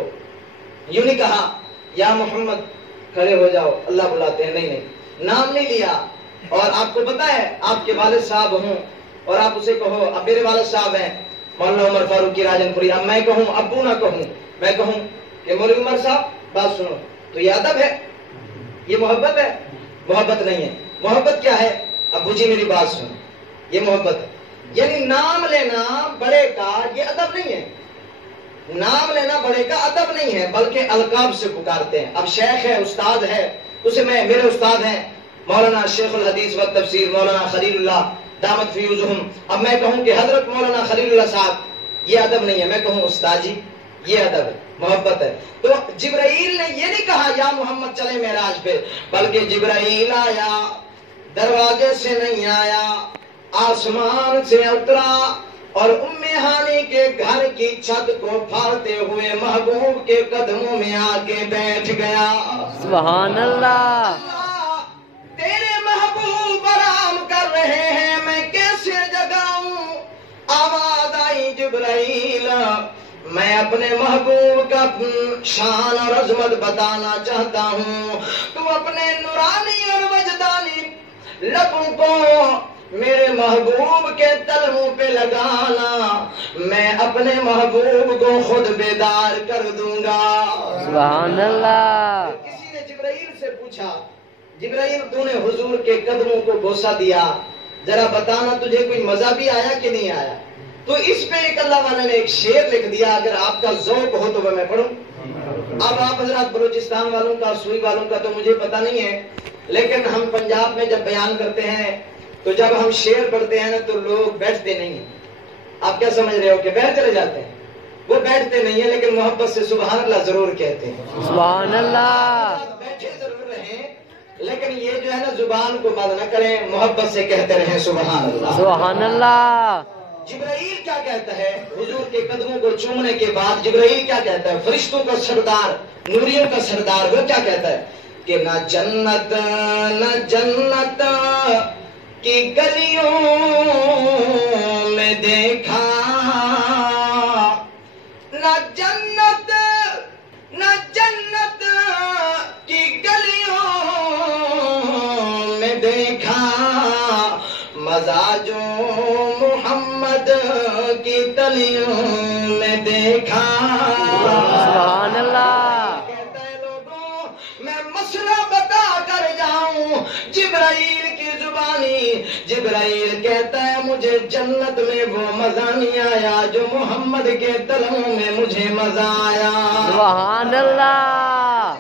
یوں نہیں کہا یا محمد کھڑے ہو جاؤ، اللہ بلاتے ہیں، نہیں نہیں، نام نہیں لیا. اور آپ کو پتہ ہے آپ کے والد صاحب ہوں اور آپ اسے کہو، اب میرے والد صاحب ہیں مولانا عمر فاروقی راجن پوری، اب میں کہوں ابو نہ کہوں، میں کہوں کہ مولوی عمر صاحب بات سنو، تو یہ ادب ہے؟ یہ محبت ہے؟ محبت نہیں ہے. محبت کیا ہے؟ ابو جی میری بات سنو، یہ محبت ہے. یعنی نام لینا بڑے کا یہ ادب نہیں ہے. نام لینا بڑے کا ادب نہیں ہے، بلکہ القاب سے پکارتے ہیں. اب شیخ ہے، استاد ہے، اسے میں، میرے استاد ہیں مولانا شیخ الحدیث و تفسیر مولانا خلیل اللہ دامت فیوزہم، اب میں کہوں کہ حضرت مولانا خلیل اللہ صاحب، یہ ادب نہیں ہے. میں کہوں استاد جی، یہ ادب ہے، محبت ہے. تو جبرائیل نے یہ نہیں کہا یا محمد چلے معراج پہ، بلکہ جبرائیل آیا، دروازے سے نہیں آیا، آسمان سے اترا اور ام ہانی کے گھر کی چھت کو پھاڑتے ہوئے محبوب کے قدموں میں آ کے بیٹھ گیا. سبحان اللہ. تیرے محبوب آرام کر رہے ہیں، میں کیسے جگاؤں؟ آواز آئی جبرائیل، میں اپنے محبوب کا شان اور عظمت بتانا چاہتا ہوں، تو اپنے نورانی اور وجدانی لبوں کو میرے محبوب کے تلووں پہ لگانا، میں اپنے محبوب کو خود بیدار کر دوں گا. سبحان اللہ. کسی نے جبرائیل سے پوچھا، جبرائیل تو نے حضور کے قدموں کو بوسہ دیا، ذرا بتانا تجھے کوئی مزہ بھی آیا کہ نہیں آیا؟ تو اس پہ ایک اللہ والے نے ایک شعر لکھ دیا، اگر آپ کا ذوق ہو تو میں پڑھوں. اب آپ حضرات بلوچستان والوں کا، سوئی والوں کا تو مجھے پتہ نہیں ہے، لیکن ہم پنجاب میں جب بیان کرتے ہیں تو جب ہم شعر پڑھتے ہیں نا تو لوگ بیٹھتے نہیں ہیں. آپ کیا سمجھ رہے ہو کہ بیٹھ چلے جاتے ہیں؟ وہ بیٹھتے نہیں ہیں، لیکن محبت سے سبحان اللہ ضرور کہتے ہیں. سبحان اللہ. بیٹھے ضرور رہیں، لیکن یہ جو ہے نا زبان کو بند نہ کریں، محبت سے کہتے رہیں سبحان اللہ. سبحان اللہ. جبرائیل کیا کہتا ہے حضور کے قدموں کو چومنے کے بعد؟ جبرائیل کیا کہتا ہے؟ فرشتوں کا سردار، نوریوں کا سردار، وہ کیا کہتا ہے کہ نہ جنت کی گلیوں میں دیکھا، نہ جنت کی گلیوں میں دیکھا، مزہ جو محمد کی تلیوں میں دیکھا. سبحان اللہ. کہتا ہے لوگوں میں مسئلہ بتا کر جاؤں جبرائیل کی زبانی. جبرائیل کہتا ہے مجھے جنت میں وہ مزہ نہیں آیا جو محمد کے تلوں میں مجھے مزہ آیا. سبحان اللہ.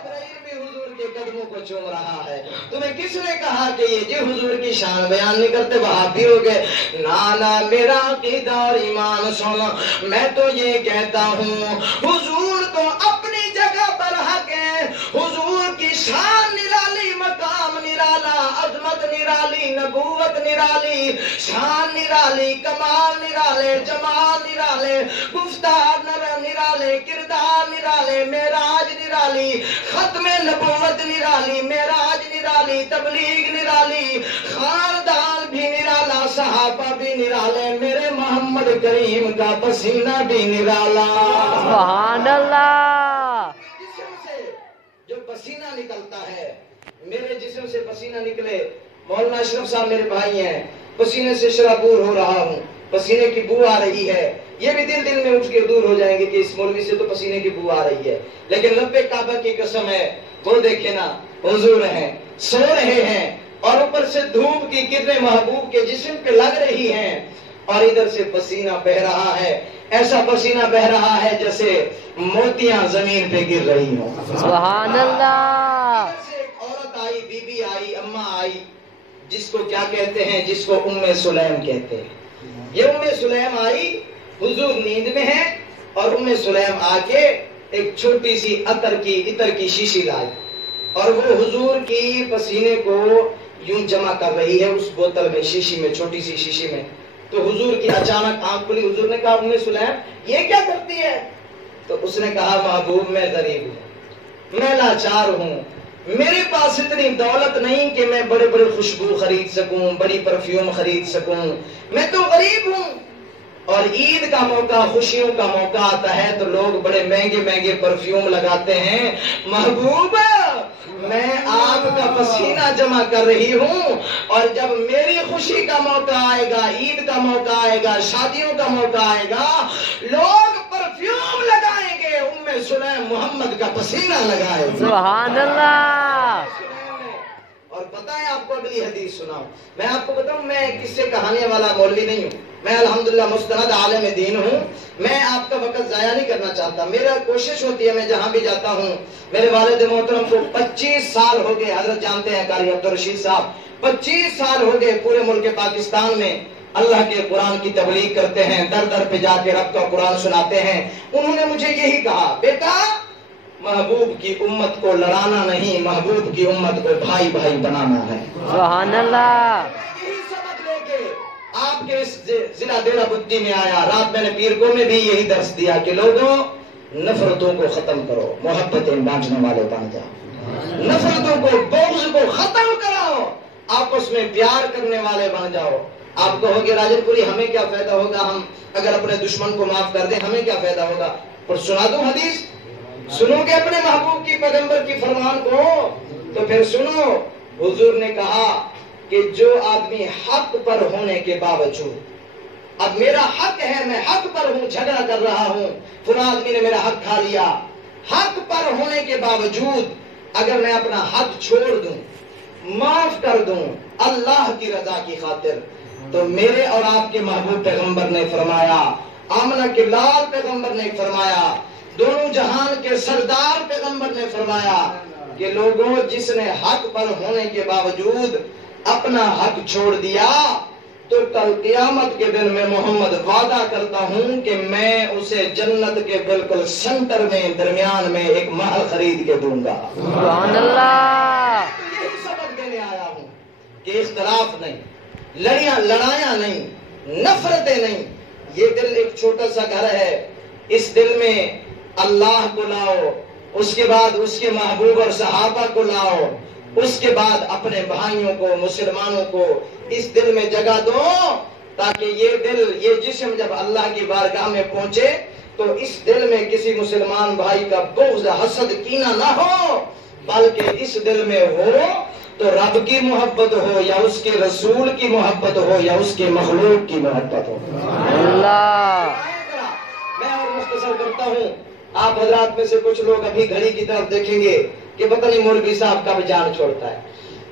قدموں کو چوم رہا ہے. تمہیں کس نے کہا کہ یہ جی حضور کی شان بیان نہیں کرتے وہابی ہو گئے؟ نانا میرا عقیدہ اور ایمان سن، میں تو یہ کہتا ہوں حضور تو اپنی جگہ پر حق ہے. حضور کی شان نرالی، مقام نرالا، عظمت نرالی، نبوت نرالی، شان نرالی، کمال نرالے، جمال نرالے، گفتار نرالے، کردار نرالے، معراج نرالی، ختم نبوت نرالی، معراج نرالی، تبلیغ نرالی، خاندان بھی نرالا، صحابہ بھی نرالے، میرے محمد کریم کا پسینہ بھی نرالا. سبحان اللہ. جسم سے جو پسینہ نکلتا ہے، میرے جسم سے پسینہ نکلے، مولانا اشرف صاحب میرے بھائی ہیں، پسینے سے شرابور ہو رہا ہوں، پسینے کی بو آ رہی ہے، یہ بھی دل میں اٹھ کے دور ہو جائیں گے کہ اس مولوی سے تو پسینے کی بو آ رہی ہے، لیکن رب کعبہ کی قسم ہے وہ دیکھے نا حضور ہیں، سو رہے ہیں اور اوپر سے دھوپ کی کرنیں محبوب کے جسم پہ لگ رہی ہیں اور ادھر سے پسینہ بہ رہا ہے، ایسا پسینہ بہ رہا ہے جیسے موتیاں زمین پہ گر رہی ہوں. سبحان اللہ. ادھر سے ایک عورت آئی، بی بی آئی، اماں آئی، جس کو کیا کہتے ہیں؟ جس کو ام سلیم کہتے ہیں. یہ سلیم آئی، حضور نیند میں ہے، اور سلیم آ کے ایک چھوٹی سی عطر کی شیشی لائی، اور وہ حضور کی پسینے کو یوں جمع کر رہی ہے اس بوتل میں، شیشی میں، چھوٹی سی شیشی میں۔ تو حضور کی اچانک آنکھ کھلی، حضور نے کہا سلیم یہ کیا کرتی ہے؟ تو اس نے کہا محبوب میں غریب ہوں، میں لاچار ہوں، میرے پاس اتنی دولت نہیں کہ میں بڑے بڑے خوشبو خرید سکوں، بڑی پرفیوم خرید سکوں، میں تو غریب ہوں۔ اور عید کا موقع، خوشیوں کا موقع آتا ہے تو لوگ بڑے مہنگے مہنگے پرفیوم لگاتے ہیں، محبوب میں آپ کا پسینہ جمع کر رہی ہوں، اور جب میری خوشی کا موقع آئے گا، عید کا موقع آئے گا، شادیوں کا موقع آئے گا، لوگ پرفیوم لگائیں گے، سلیم محمد کا پسینہ لگائے گا۔ سبحان اللہ۔ اور بتائیں آپ کو اگلی حدیث سناؤں، میں آپ کو بتاؤں میں قصے کہانیاں والا مولوی نہیں ہوں، میں الحمدللہ مستند عالم دین ہوں، میں آپ کا وقت ضائع نہیں کرنا چاہتا، میرا کوشش ہوتی ہے میں جہاں بھی جاتا ہوں، میرے والد محترم کو 25 سال ہو گئے، حضرت جانتے ہیں قاری عبدالرشید صاحب، 25 سال ہو گئے پورے ملک پاکستان میں اللہ کے قرآن کی تبلیغ کرتے ہیں، در در پہ جا کے رب کا قرآن سناتے ہیں۔ انہوں نے مجھے یہی کہا، بیٹا محبوب کی امت کو لڑانا نہیں، محبوب کی امت کو بھائی بھائی بنانا ہے۔ سبحان اللہ۔ یہی سبق لے کے آپ کے اس ضلع ڈیرہ بدی میں آیا، رات میں نے پیر کو میں بھی یہی درس دیا کہ لوگوں نفرتوں کو ختم کرو، محبتیں بانٹنے والے بن جاؤ، نفرتوں کو، بغض کو ختم کراؤ، آپس میں پیار کرنے والے بن جاؤ۔ آپ کہو گے راجن پوری ہمیں کیا فائدہ ہوگا، ہم اگر اپنے دشمن کو معاف کر دیں ہمیں کیا فائدہ ہوگا؟ پر سنا دوں حدیث، سنو گے اپنے محبوب کی پیغمبر کی فرمان کو تو پھر سنو، حضور نے کہا کہ جو آدمی حق پر ہونے کے باوجود، اب میرا حق ہے، میں حق پر ہوں، جھگڑا کر رہا ہوں، فلاں آدمی نے میرا حق کھا لیا، حق پر ہونے کے باوجود اگر میں اپنا حق چھوڑ دوں، معاف کر دوں اللہ کی رضا کی خاطر، تو میرے اور آپ کے محبوب پیغمبر نے فرمایا، آمنہ کے لال پیغمبر نے فرمایا، دونوں جہان کے سردار پیغمبر نے فرمایا کہ لوگوں جس نے حق پر ہونے کے باوجود اپنا حق چھوڑ دیا تو کل قیامت کے دن میں محمد وعدہ کرتا ہوں کہ میں اسے جنت کے بالکل سنٹر میں درمیان میں ایک محل خرید کے دوں گا۔ سبحان اللہ۔ یہی سبق دینے آیا ہوں کہ اختلاف نہیں، لڑائیاں نہیں، نفرتیں نہیں، یہ دل ایک چھوٹا سا گھر ہے، اس دل میں اللہ کو لاؤ، اس کے بعد اس کے محبوب اور صحابہ کو لاؤ، اس کے بعد اپنے بھائیوں کو، مسلمانوں کو اس دل میں جگہ دو، تاکہ یہ دل، یہ جسم جب اللہ کی بارگاہ میں پہنچے تو اس دل میں کسی مسلمان بھائی کا بغض، حسد، کینہ نہ ہو، بلکہ اس دل میں ہو تو رب کی محبت ہو، یا اس کے رسول کی محبت ہو، یا اس کے مخلوق کی محبت ہو۔ اللہ۔ میں اور مختصر کرتا ہوں، آپ حضرات میں سے کچھ لوگ ابھی گھڑی کی طرف دیکھیں گے کہ پتہ نہیں مولوی صاحب کب جان چھوڑتا ہے،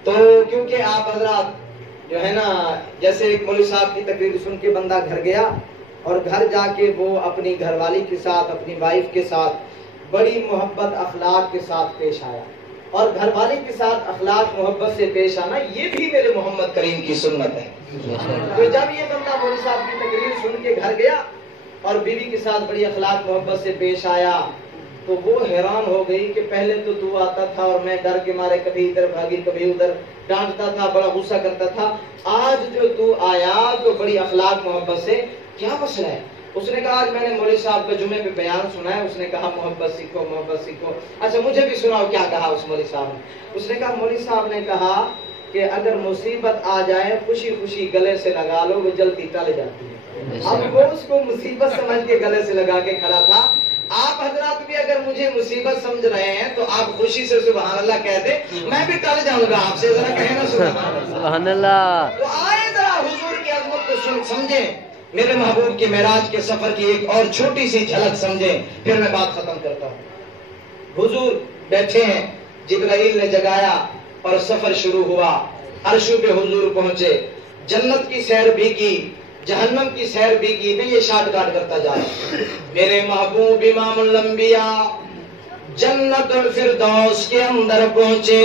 تو کیونکہ آپ حضرات جو ہے نا، جیسے ایک مولوی صاحب کی تقریر سن کے بندہ گھر گیا اور گھر جا کے وہ اپنی گھر والی کے ساتھ، اپنی وائف کے ساتھ بڑی محبت اخلاق کے ساتھ پیش آیا، اور گھر والی کے ساتھ اخلاق محبت سے پیش آنا یہ بھی میرے محمد کریم کی سنت ہے۔ تو جب یہ بندہ مولوی صاحب کی تقریر سن کے گھر گیا اور بیوی کے ساتھ بڑی اخلاق محبت سے پیش آیا تو وہ حیران ہو گئی کہ پہلے تو آتا تھا اور میں ڈر کے مارے کبھی ادھر بھاگی کبھی ادھر، ڈانٹتا تھا، بڑا غصہ کرتا تھا، آج جو تو آیا تو بڑی اخلاق محبت سے، کیا مسئلہ ہے؟ اس نے کہا آج میں نے مولوی صاحب کا جمعے پہ بیان سنا ہے، اس نے کہا محبت سیکھو، محبت سیکھو۔ اچھا مجھے بھی سناؤ کیا کہا اس مولوی صاحب نے؟ اس نے کہا مولوی صاحب نے کہا کہ اگر مصیبت آ جائے خوشی خوشی گلے سے لگا لو، وہ جلدی ٹل جاتی ہے۔ اب وہ اس کو مصیبت سمجھ کے گلے سے لگا کے کھڑا تھا۔ آپ حضرات بھی اگر مجھے مصیبت سمجھ رہے ہیں تو آپ خوشی سے سبحان اللہ کہہ دیں، میں بھی ٹل جاؤں گا آپ سے، ذرا کہیں نا سبحان اللہ۔ تو آئے ذرا حضور کی عظمت کو سمجھیں، میرے محبوب کے معراج کے سفر کی ایک اور چھوٹی سی جھلک سمجھیں، پھر میں بات ختم کرتا ہوں۔ حضور بیٹھے ہیں، جبرائیل نے جگایا اور سفر شروع ہوا، عرشوں پہ حضور پہنچے، جنت کی سیر بھی کی، جہنم کی سیر بھی کی، میں یہ شارٹ کاٹ کرتا جا رہا ہوں۔ میرے محبوب امام الانبیاء جنت الفردوس کے اندر پہنچے،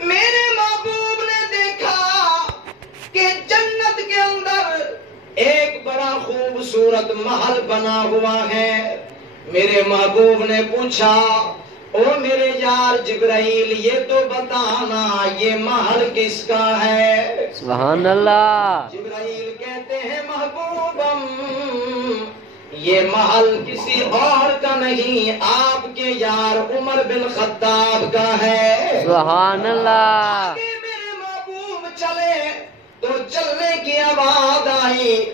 میرے محبوب نے دیکھا کہ جنت کے اندر خوبصورت محل بنا ہوا ہے۔ میرے محبوب نے پوچھا او میرے یار جبرائیل یہ تو بتانا یہ محل کس کا ہے؟ سبحان اللہ۔ جبرائیل کہتے ہیں محبوبم یہ محل کسی اور کا نہیں آپ کے یار عمر بن خطاب کا ہے۔ سبحان اللہ۔ میرے محبوب چلے تو چلنے کی آواز آئی۔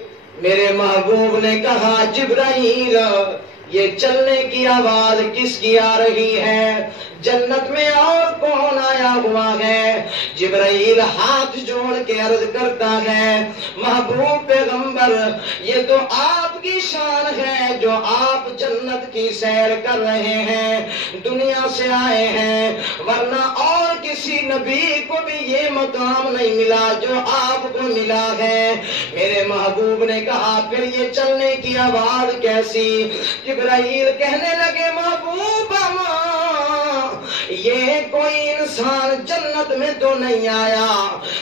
میرے محبوب نے کہا جبرائیل یہ چلنے کی آواز کس کی آ رہی ہے؟ جنت میں اور کون آیا ہوا ہے؟ جبرائیل ہاتھ جوڑ کے عرض کرتا ہے محبوب پیغمبر یہ تو آپ کی شان ہے جو آپ جنت کی سیر کر رہے ہیں، دنیا سے آئے ہیں، ورنہ اور کسی نبی کو بھی یہ مقام نہیں ملا جو آپ کو ملا ہے۔ میرے محبوب نے کہا پھر یہ چلنے کی آواز کیسی؟ جبرائیل کہنے لگے محبوب یہ کوئی انسان جنت میں تو نہیں آیا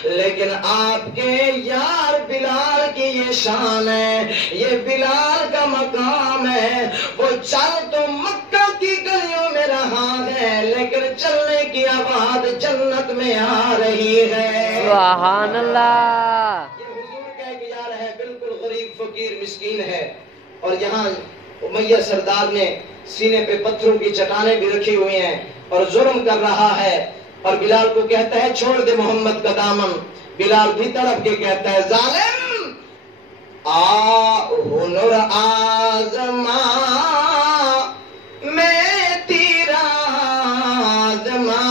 لیکن آپ کے یار بلال کی یہ شان ہے، یہ بلال کا مقام ہے، وہ چل تو مکہ کی گلیوں میں رہا ہے لیکن چلنے کی آواز جنت میں آ رہی ہے۔ سبحان اللہ۔ یہ حضور کا ایک یار ہے، بالکل غریب فقیر مسکین ہے، اور یہاں امیہ سردار نے سینے پہ پتھروں کی چٹانیں بھی رکھی ہوئی ہیں اور ظلم کر رہا ہے، اور بلال کو کہتا ہے چھوڑ دے محمد کا دامن۔ بلال بھی تڑپ کے کہتا ہے ظالم ہنر آزما میں تیرا آزما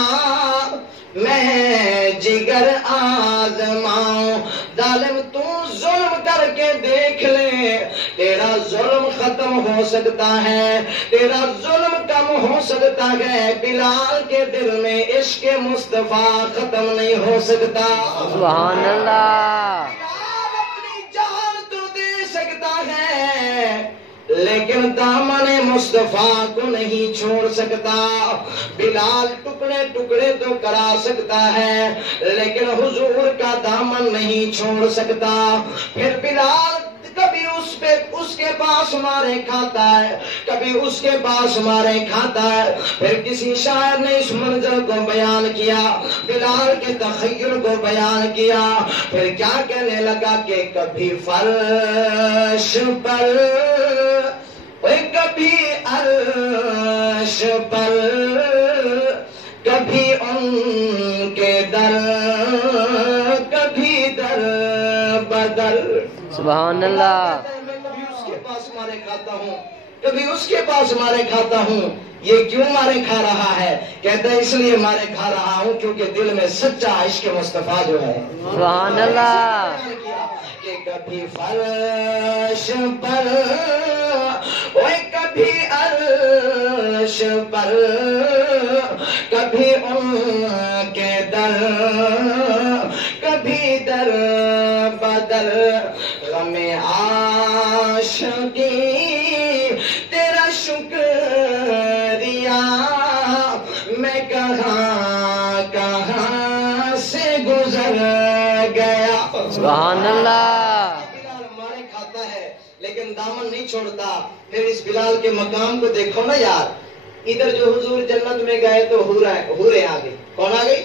میں جگر آزماؤں، ظالم تو ظلم کر کے دیکھ لے تیرا ظلم ختم ہو سکتا ہے، تیرا ظلم کم ہو سکتا ہے، بلال کے دل میں عشق مصطفیٰ ختم نہیں ہو سکتا۔ سبحان اللہ۔ بلال اپنی جان تو دے سکتا ہے لیکن دامن مصطفیٰ کو نہیں چھوڑ سکتا۔ بلال ٹکڑے ٹکڑے تو کرا سکتا ہے لیکن حضور کا دامن نہیں چھوڑ سکتا۔ پھر بلال کبھی اس کے پاس مارے کھاتا ہے، کبھی اس کے پاس مارے کھاتا ہے۔ پھر کسی شاعر نے اس منظر کو بیان کیا، بلال کے تخیل کو بیان کیا، پھر کیا کہنے لگا کہ کبھی فرش پر کبھی عرش پر کبھی ان کے در کبھی در بدر۔ سبحان اللہ۔ میں کبھی اس کے پاس مارے کھاتا ہوں، کبھی اس کے پاس مارے کھاتا ہوں، یہ کیوں مارے کھا رہا ہے؟ کہتا ہے اس لیے مارے کھا رہا ہوں کیونکہ دل میں سچا عشق مصطفیٰ جو ہے۔ سبحان اللہ۔ کہ کبھی فرش پر کبھی عرش پر کبھی ان کے در کبھی در بدر، غم عاشقی تیرا شکریہ میں کہاں کہاں سے گزر گیا۔ سبحان اللہ۔ بلال مارے کھاتا ہے لیکن دامن نہیں چھوڑتا۔ پھر اس بلال کے مقام کو دیکھو نا یار، ادھر جو حضور جنت میں گئے تو حوریں آ گئی۔ کون آ گئی؟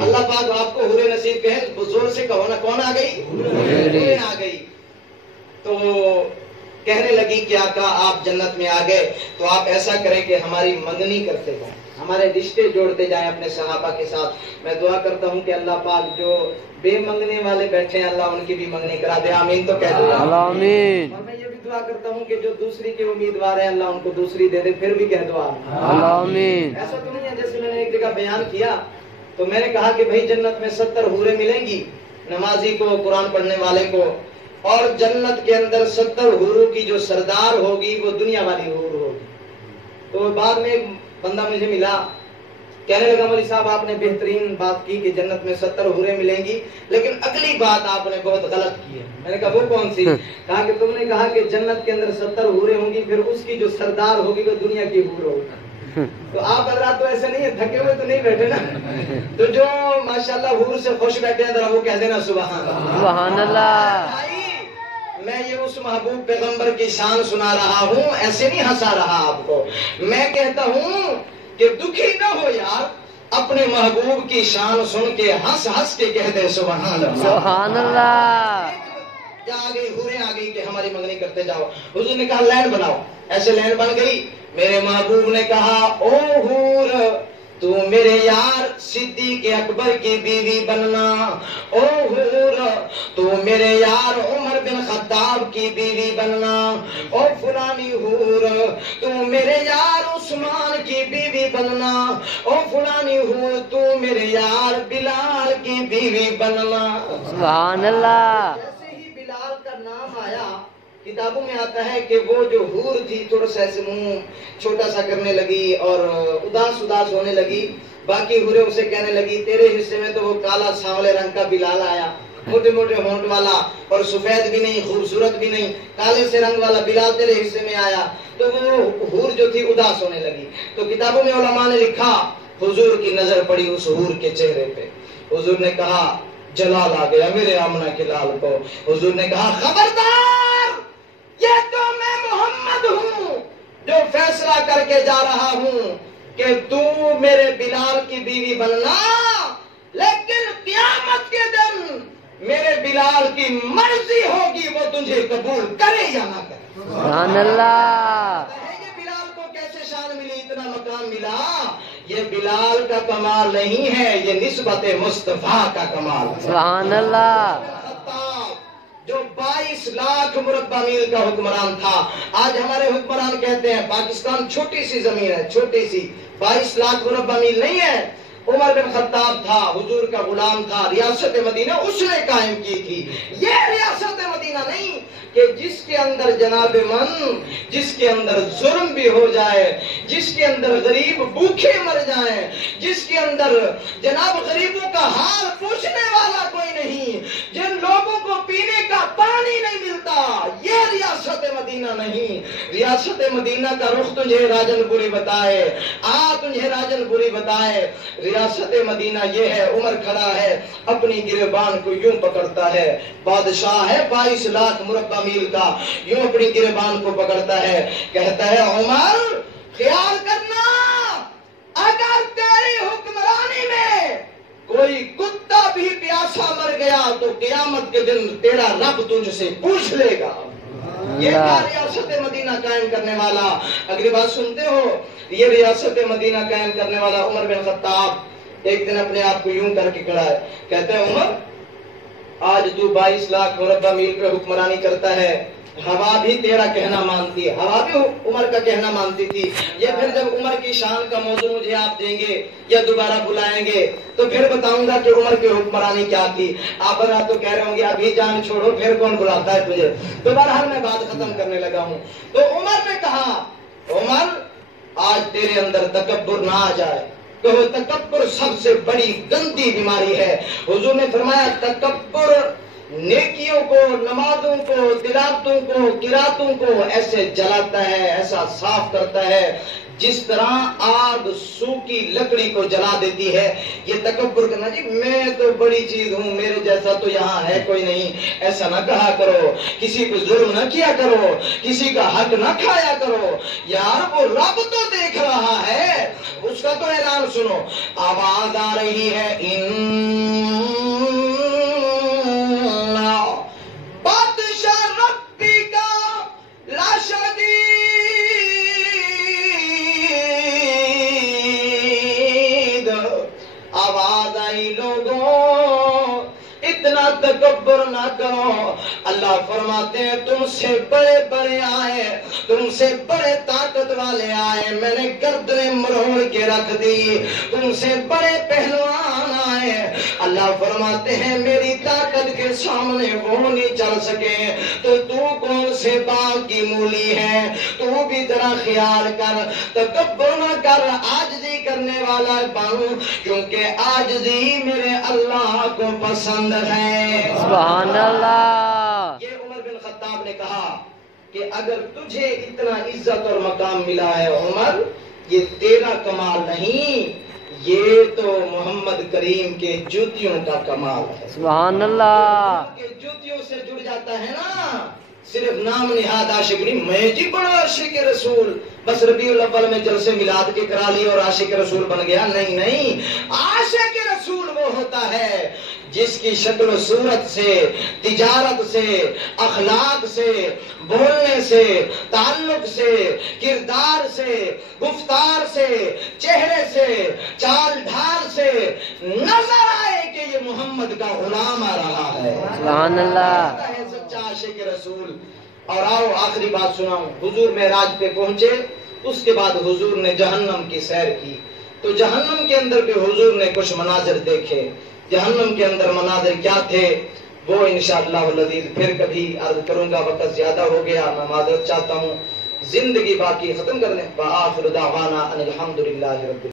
اللہ پاک آپ کو حوریں نصیب کہے، زور سے کہو نا، کون آ گئی؟ حوریں آ گئی۔ تو کہنے لگی کہ آقا آپ جنت میں آ گئے تو آپ ایسا کریں کہ ہماری منگنی کرتے جائیں، ہمارے رشتے جوڑتے جائیں اپنے صحابہ کے ساتھ۔ میں دعا کرتا ہوں کہ اللہ پاک جو بے منگنے والے بیٹھے ہیں اللہ ان کی بھی منگنی کرا دے، آمین تو کہہ دو۔ آمین۔ اور میں یہ بھی دعا کرتا ہوں کہ جو دوسری کے امیدوار ہیں اللہ ان کو دوسری دے دے، پھر بھی کہہ دو آمین۔ ایسا تو نہیں ہے جیسے میں نے ایک جگہ بیان کیا تو میں نے کہا کہ بھائی جنت میں 70 حوریں ملیں گی، نمازی کو، قرآن پڑھنے والے کو، اور جنت کے اندر 70 حوروں کی جو سردار ہوگی وہ دنیا والی حور ہوگی۔ تو بعد میں ایک بندہ مجھے ملا، کہنے لگا مولوی صاحب آپ نے بہترین بات کی کہ جنت میں 70 حوریں ملیں گی، لیکن اگلی بات آپ نے بہت غلط کی ہے۔ میں نے کہا وہ کون سی؟ کہا کہ تم نے کہا کہ جنت کے اندر 70 حوریں ہوں گی، پھر اس کی جو سردار ہوگی وہ دنیا کی حور ہوگی۔ تو آپ حضرات تو ایسے نہیں ہیں، تھکے ہوئے تو نہیں بیٹھے نا، تو جو ماشاءاللہ حور سے خوش بیٹھے ہیں ذرا وہ کہہ دینا سبحان اللہ۔ سبحان اللہ۔ میں یہ اس محبوب پیغمبر کی شان سنا رہا ہوں، ایسے نہیں ہنسا رہا آپ کو. میں کہتا ہوں کہ دکھی نہ ہو یار، اپنے محبوب کی شان سن کے ہنس ہنس کے کہہ دے سبحان اللہ. سبحان اللہ. کیا آ گئی حوریں آ گئی کہ ہماری منگنی کرتے جاؤ. حضور نے کہا لین بناؤ، ایسے لین بن گئی. میرے محبوب نے کہا او حور تو میرے یار صدیق اکبر کی بیوی بننا، او حور تو میرے یار عمر بن خطاب کی بیوی بننا، او فلانی حور تو میرے یار عثمان کی بیوی بننا، او فلانی حور تو میرے یار بلال کی بیوی بننا. سبحان اللہ. جیسے ہی بلال کا نام آیا کتابوں میں آتا ہے کہ وہ جو حور تھی تھوڑا سا ایسے منہ چھوٹا سا کرنے لگی اور اداس اداس ہونے لگی. باقی حوریں اسے کہنے لگی تیرے حصے میں تو وہ کالا سانولے رنگ کا بلال آیا، موٹے موٹے ہونٹ والا اور سفید بھی نہیں خوبصورت بھی نہیں، کالے سے رنگ والا بلال تیرے حصے میں آیا. تو وہ حور جو تھی اداس ہونے لگی. تو کتابوں میں علماء نے لکھا حضور کی نظر پڑی اس حور کے چہرے پہ. حضور نے کہا جلال آ گیا میرے آمنہ کے لال کو. حضور نے کہا خبردار، یہ تو میں محمد ہوں جو فیصلہ کر کے جا رہا ہوں کہ تو میرے بلال کی بیوی بننا، لیکن قیامت کے دن میرے بلال کی مرضی ہوگی وہ تجھے قبول کرے یا نہ کرے. سبحان اللہ. یہ بلال کو کیسے شان ملی، اتنا مقام ملا؟ یہ بلال کا کمال نہیں ہے، یہ نسبت مصطفیٰ کا کمال ہے. سبحان اللہ. جو 22 لاکھ مربع میل کا حکمران تھا. آج ہمارے حکمران کہتے ہیں پاکستان چھوٹی سی زمین ہے، چھوٹی سی 22 لاکھ مربع میل نہیں ہے. عمر بن خطاب تھا، حضور کا غلام تھا، ریاست مدینہ اس نے قائم کی تھی. یہ ریاست مدینہ نہیں کہ جس کے اندر جناب من، جس کے اندر ظلم بھی ہو جائے، جس کے اندر غریب بھوکے مر جائیں، جس کے اندر جناب غریبوں کا حال پوچھنے والا کوئی نہیں، جن لوگوں کو پینے کا پانی نہیں ملتا، یہ ریاست مدینہ نہیں. ریاست مدینہ کا رخ تجھے راجن پوری بتائے، تجھے راجن پوری بتائے. ریاست مدینہ یہ ہے، عمر کھڑا ہے اپنی گریبان کو یوں پکڑتا ہے، بادشاہ ہے 22 لاکھ مربع میل کا، یوں اپنی گریبان کو پکڑتا ہے، کہتا ہے عمر خیال کرنا اگر تیری حکمرانی میں کوئی کتا بھی پیاسا مر گیا تو قیامت کے دن تیرا رب تجھ سے پوچھ لے گا. یہ تھا ریاست مدینہ قائم کرنے والا. اگلی بات سنتے ہو، یہ ریاست مدینہ قائم کرنے والا عمر بن خطاب ایک دن اپنے آپ کو یوں کر کے کھڑا ہے، کہتے ہیں عمر آج تو 22 لاکھ مربع میل پہ حکمرانی کرتا ہے، ہوا بھی تیرا کہنا مانتی ہے، ہوا بھی عمر کا کہنا مانتی تھی. یہ پھر جب عمر کی شان کا موضوع مجھے آپ دیں گے یا دوبارہ بلائیں گے تو پھر بتاؤں گا کہ عمر کی حکمرانی کیا تھی. آپ تو کہہ رہے ہوں گے ابھی جان چھوڑو پھر کون بلاتا ہے تجھے. تو بہرحال میں بات ختم کرنے لگا ہوں. تو عمر نے کہا عمر آج تیرے اندر تکبر نہ آ جائے. تو تکبر سب سے بڑی گندی بیماری ہے. حضور نے فرمایا تکبر نیکیوں کو، نمازوں کو، تلاوتوں کو، قراتوں کو ایسے جلاتا ہے، ایسا صاف کرتا ہے جس طرح آگ سوکھی لکڑی کو جلا دیتی ہے. یہ تکبر کرنا جی میں تو بڑی چیز ہوں، میرے جیسا تو یہاں ہے کوئی نہیں، ایسا نہ کہا کرو. کسی پہ ظلم نہ کیا کرو، کسی کا حق نہ کھایا کرو. یار وہ رب تو دیکھ رہا ہے، اس کا تو اعلان سنو. آواز آ رہی ہے بادشاہ ربی کا لاشدید. آواز آئی لوگوں اتنا تکبر نہ کرو. اللہ فرماتے ہیں تم سے بڑے بڑے آئے، تم سے بڑے طاقت والے آئے، میں نے گردنیں مروڑ کے رکھ دی. تم سے بڑے پہلوان آئے، اللہ فرماتے ہیں میری طاقت کے سامنے وہ نہیں چل سکے. تو کون سے باغ کی مولی ہے؟ تو بھی ذرا خیال کر، تکبر نہ کر، عاجزی کرنے والا بن، کیونکہ عاجزی میرے اللہ کو پسند ہے. سبحان اللہ. یہ عمر بن خطاب نے کہا کہ اگر تجھے اتنا عزت اور مقام ملا ہے عمر، یہ تیرا کمال نہیں، یہ تو محمد کریم کے جوتیوں کا کمال ہے. سبحان اللہ. کہ جوتیوں سے جڑ جاتا ہے نا صرف نام نہاد عاشق نہیں، میں جی بڑا عاشق رسول، بس ربیع الاول میں جلسے میلاد کے کرا لی اور عاشق رسول بن گیا، نہیں نہیں، عاشق رسول وہ ہوتا ہے جس کی شکل و صورت سے، تجارت سے، اخلاق سے، بولنے سے، تعلق سے، کردار سے، گفتار سے، چہرے سے، چال ڈھال سے نظر آئے کہ یہ محمد کا غلام آ رہا ہے، سبحان اللہ، ہے سچا عاشق رسول۔ اور آؤ آخری بات سناؤں، حضور معراج پہ پہنچے، اس کے بعد حضور نے جہنم کی سیر کی، تو جہنم کے اندر بھی حضور نے کچھ مناظر دیکھے۔ جہنم کے اندر مناظر کیا تھے وہ انشاءاللہ العزیز پھر کبھی عرض کروں گا، وقت زیادہ ہو گیا، میں معذرت چاہتا ہوں، زندگی باقی ختم کر لیں۔ وآخر دعوانا ان الحمدللہ رب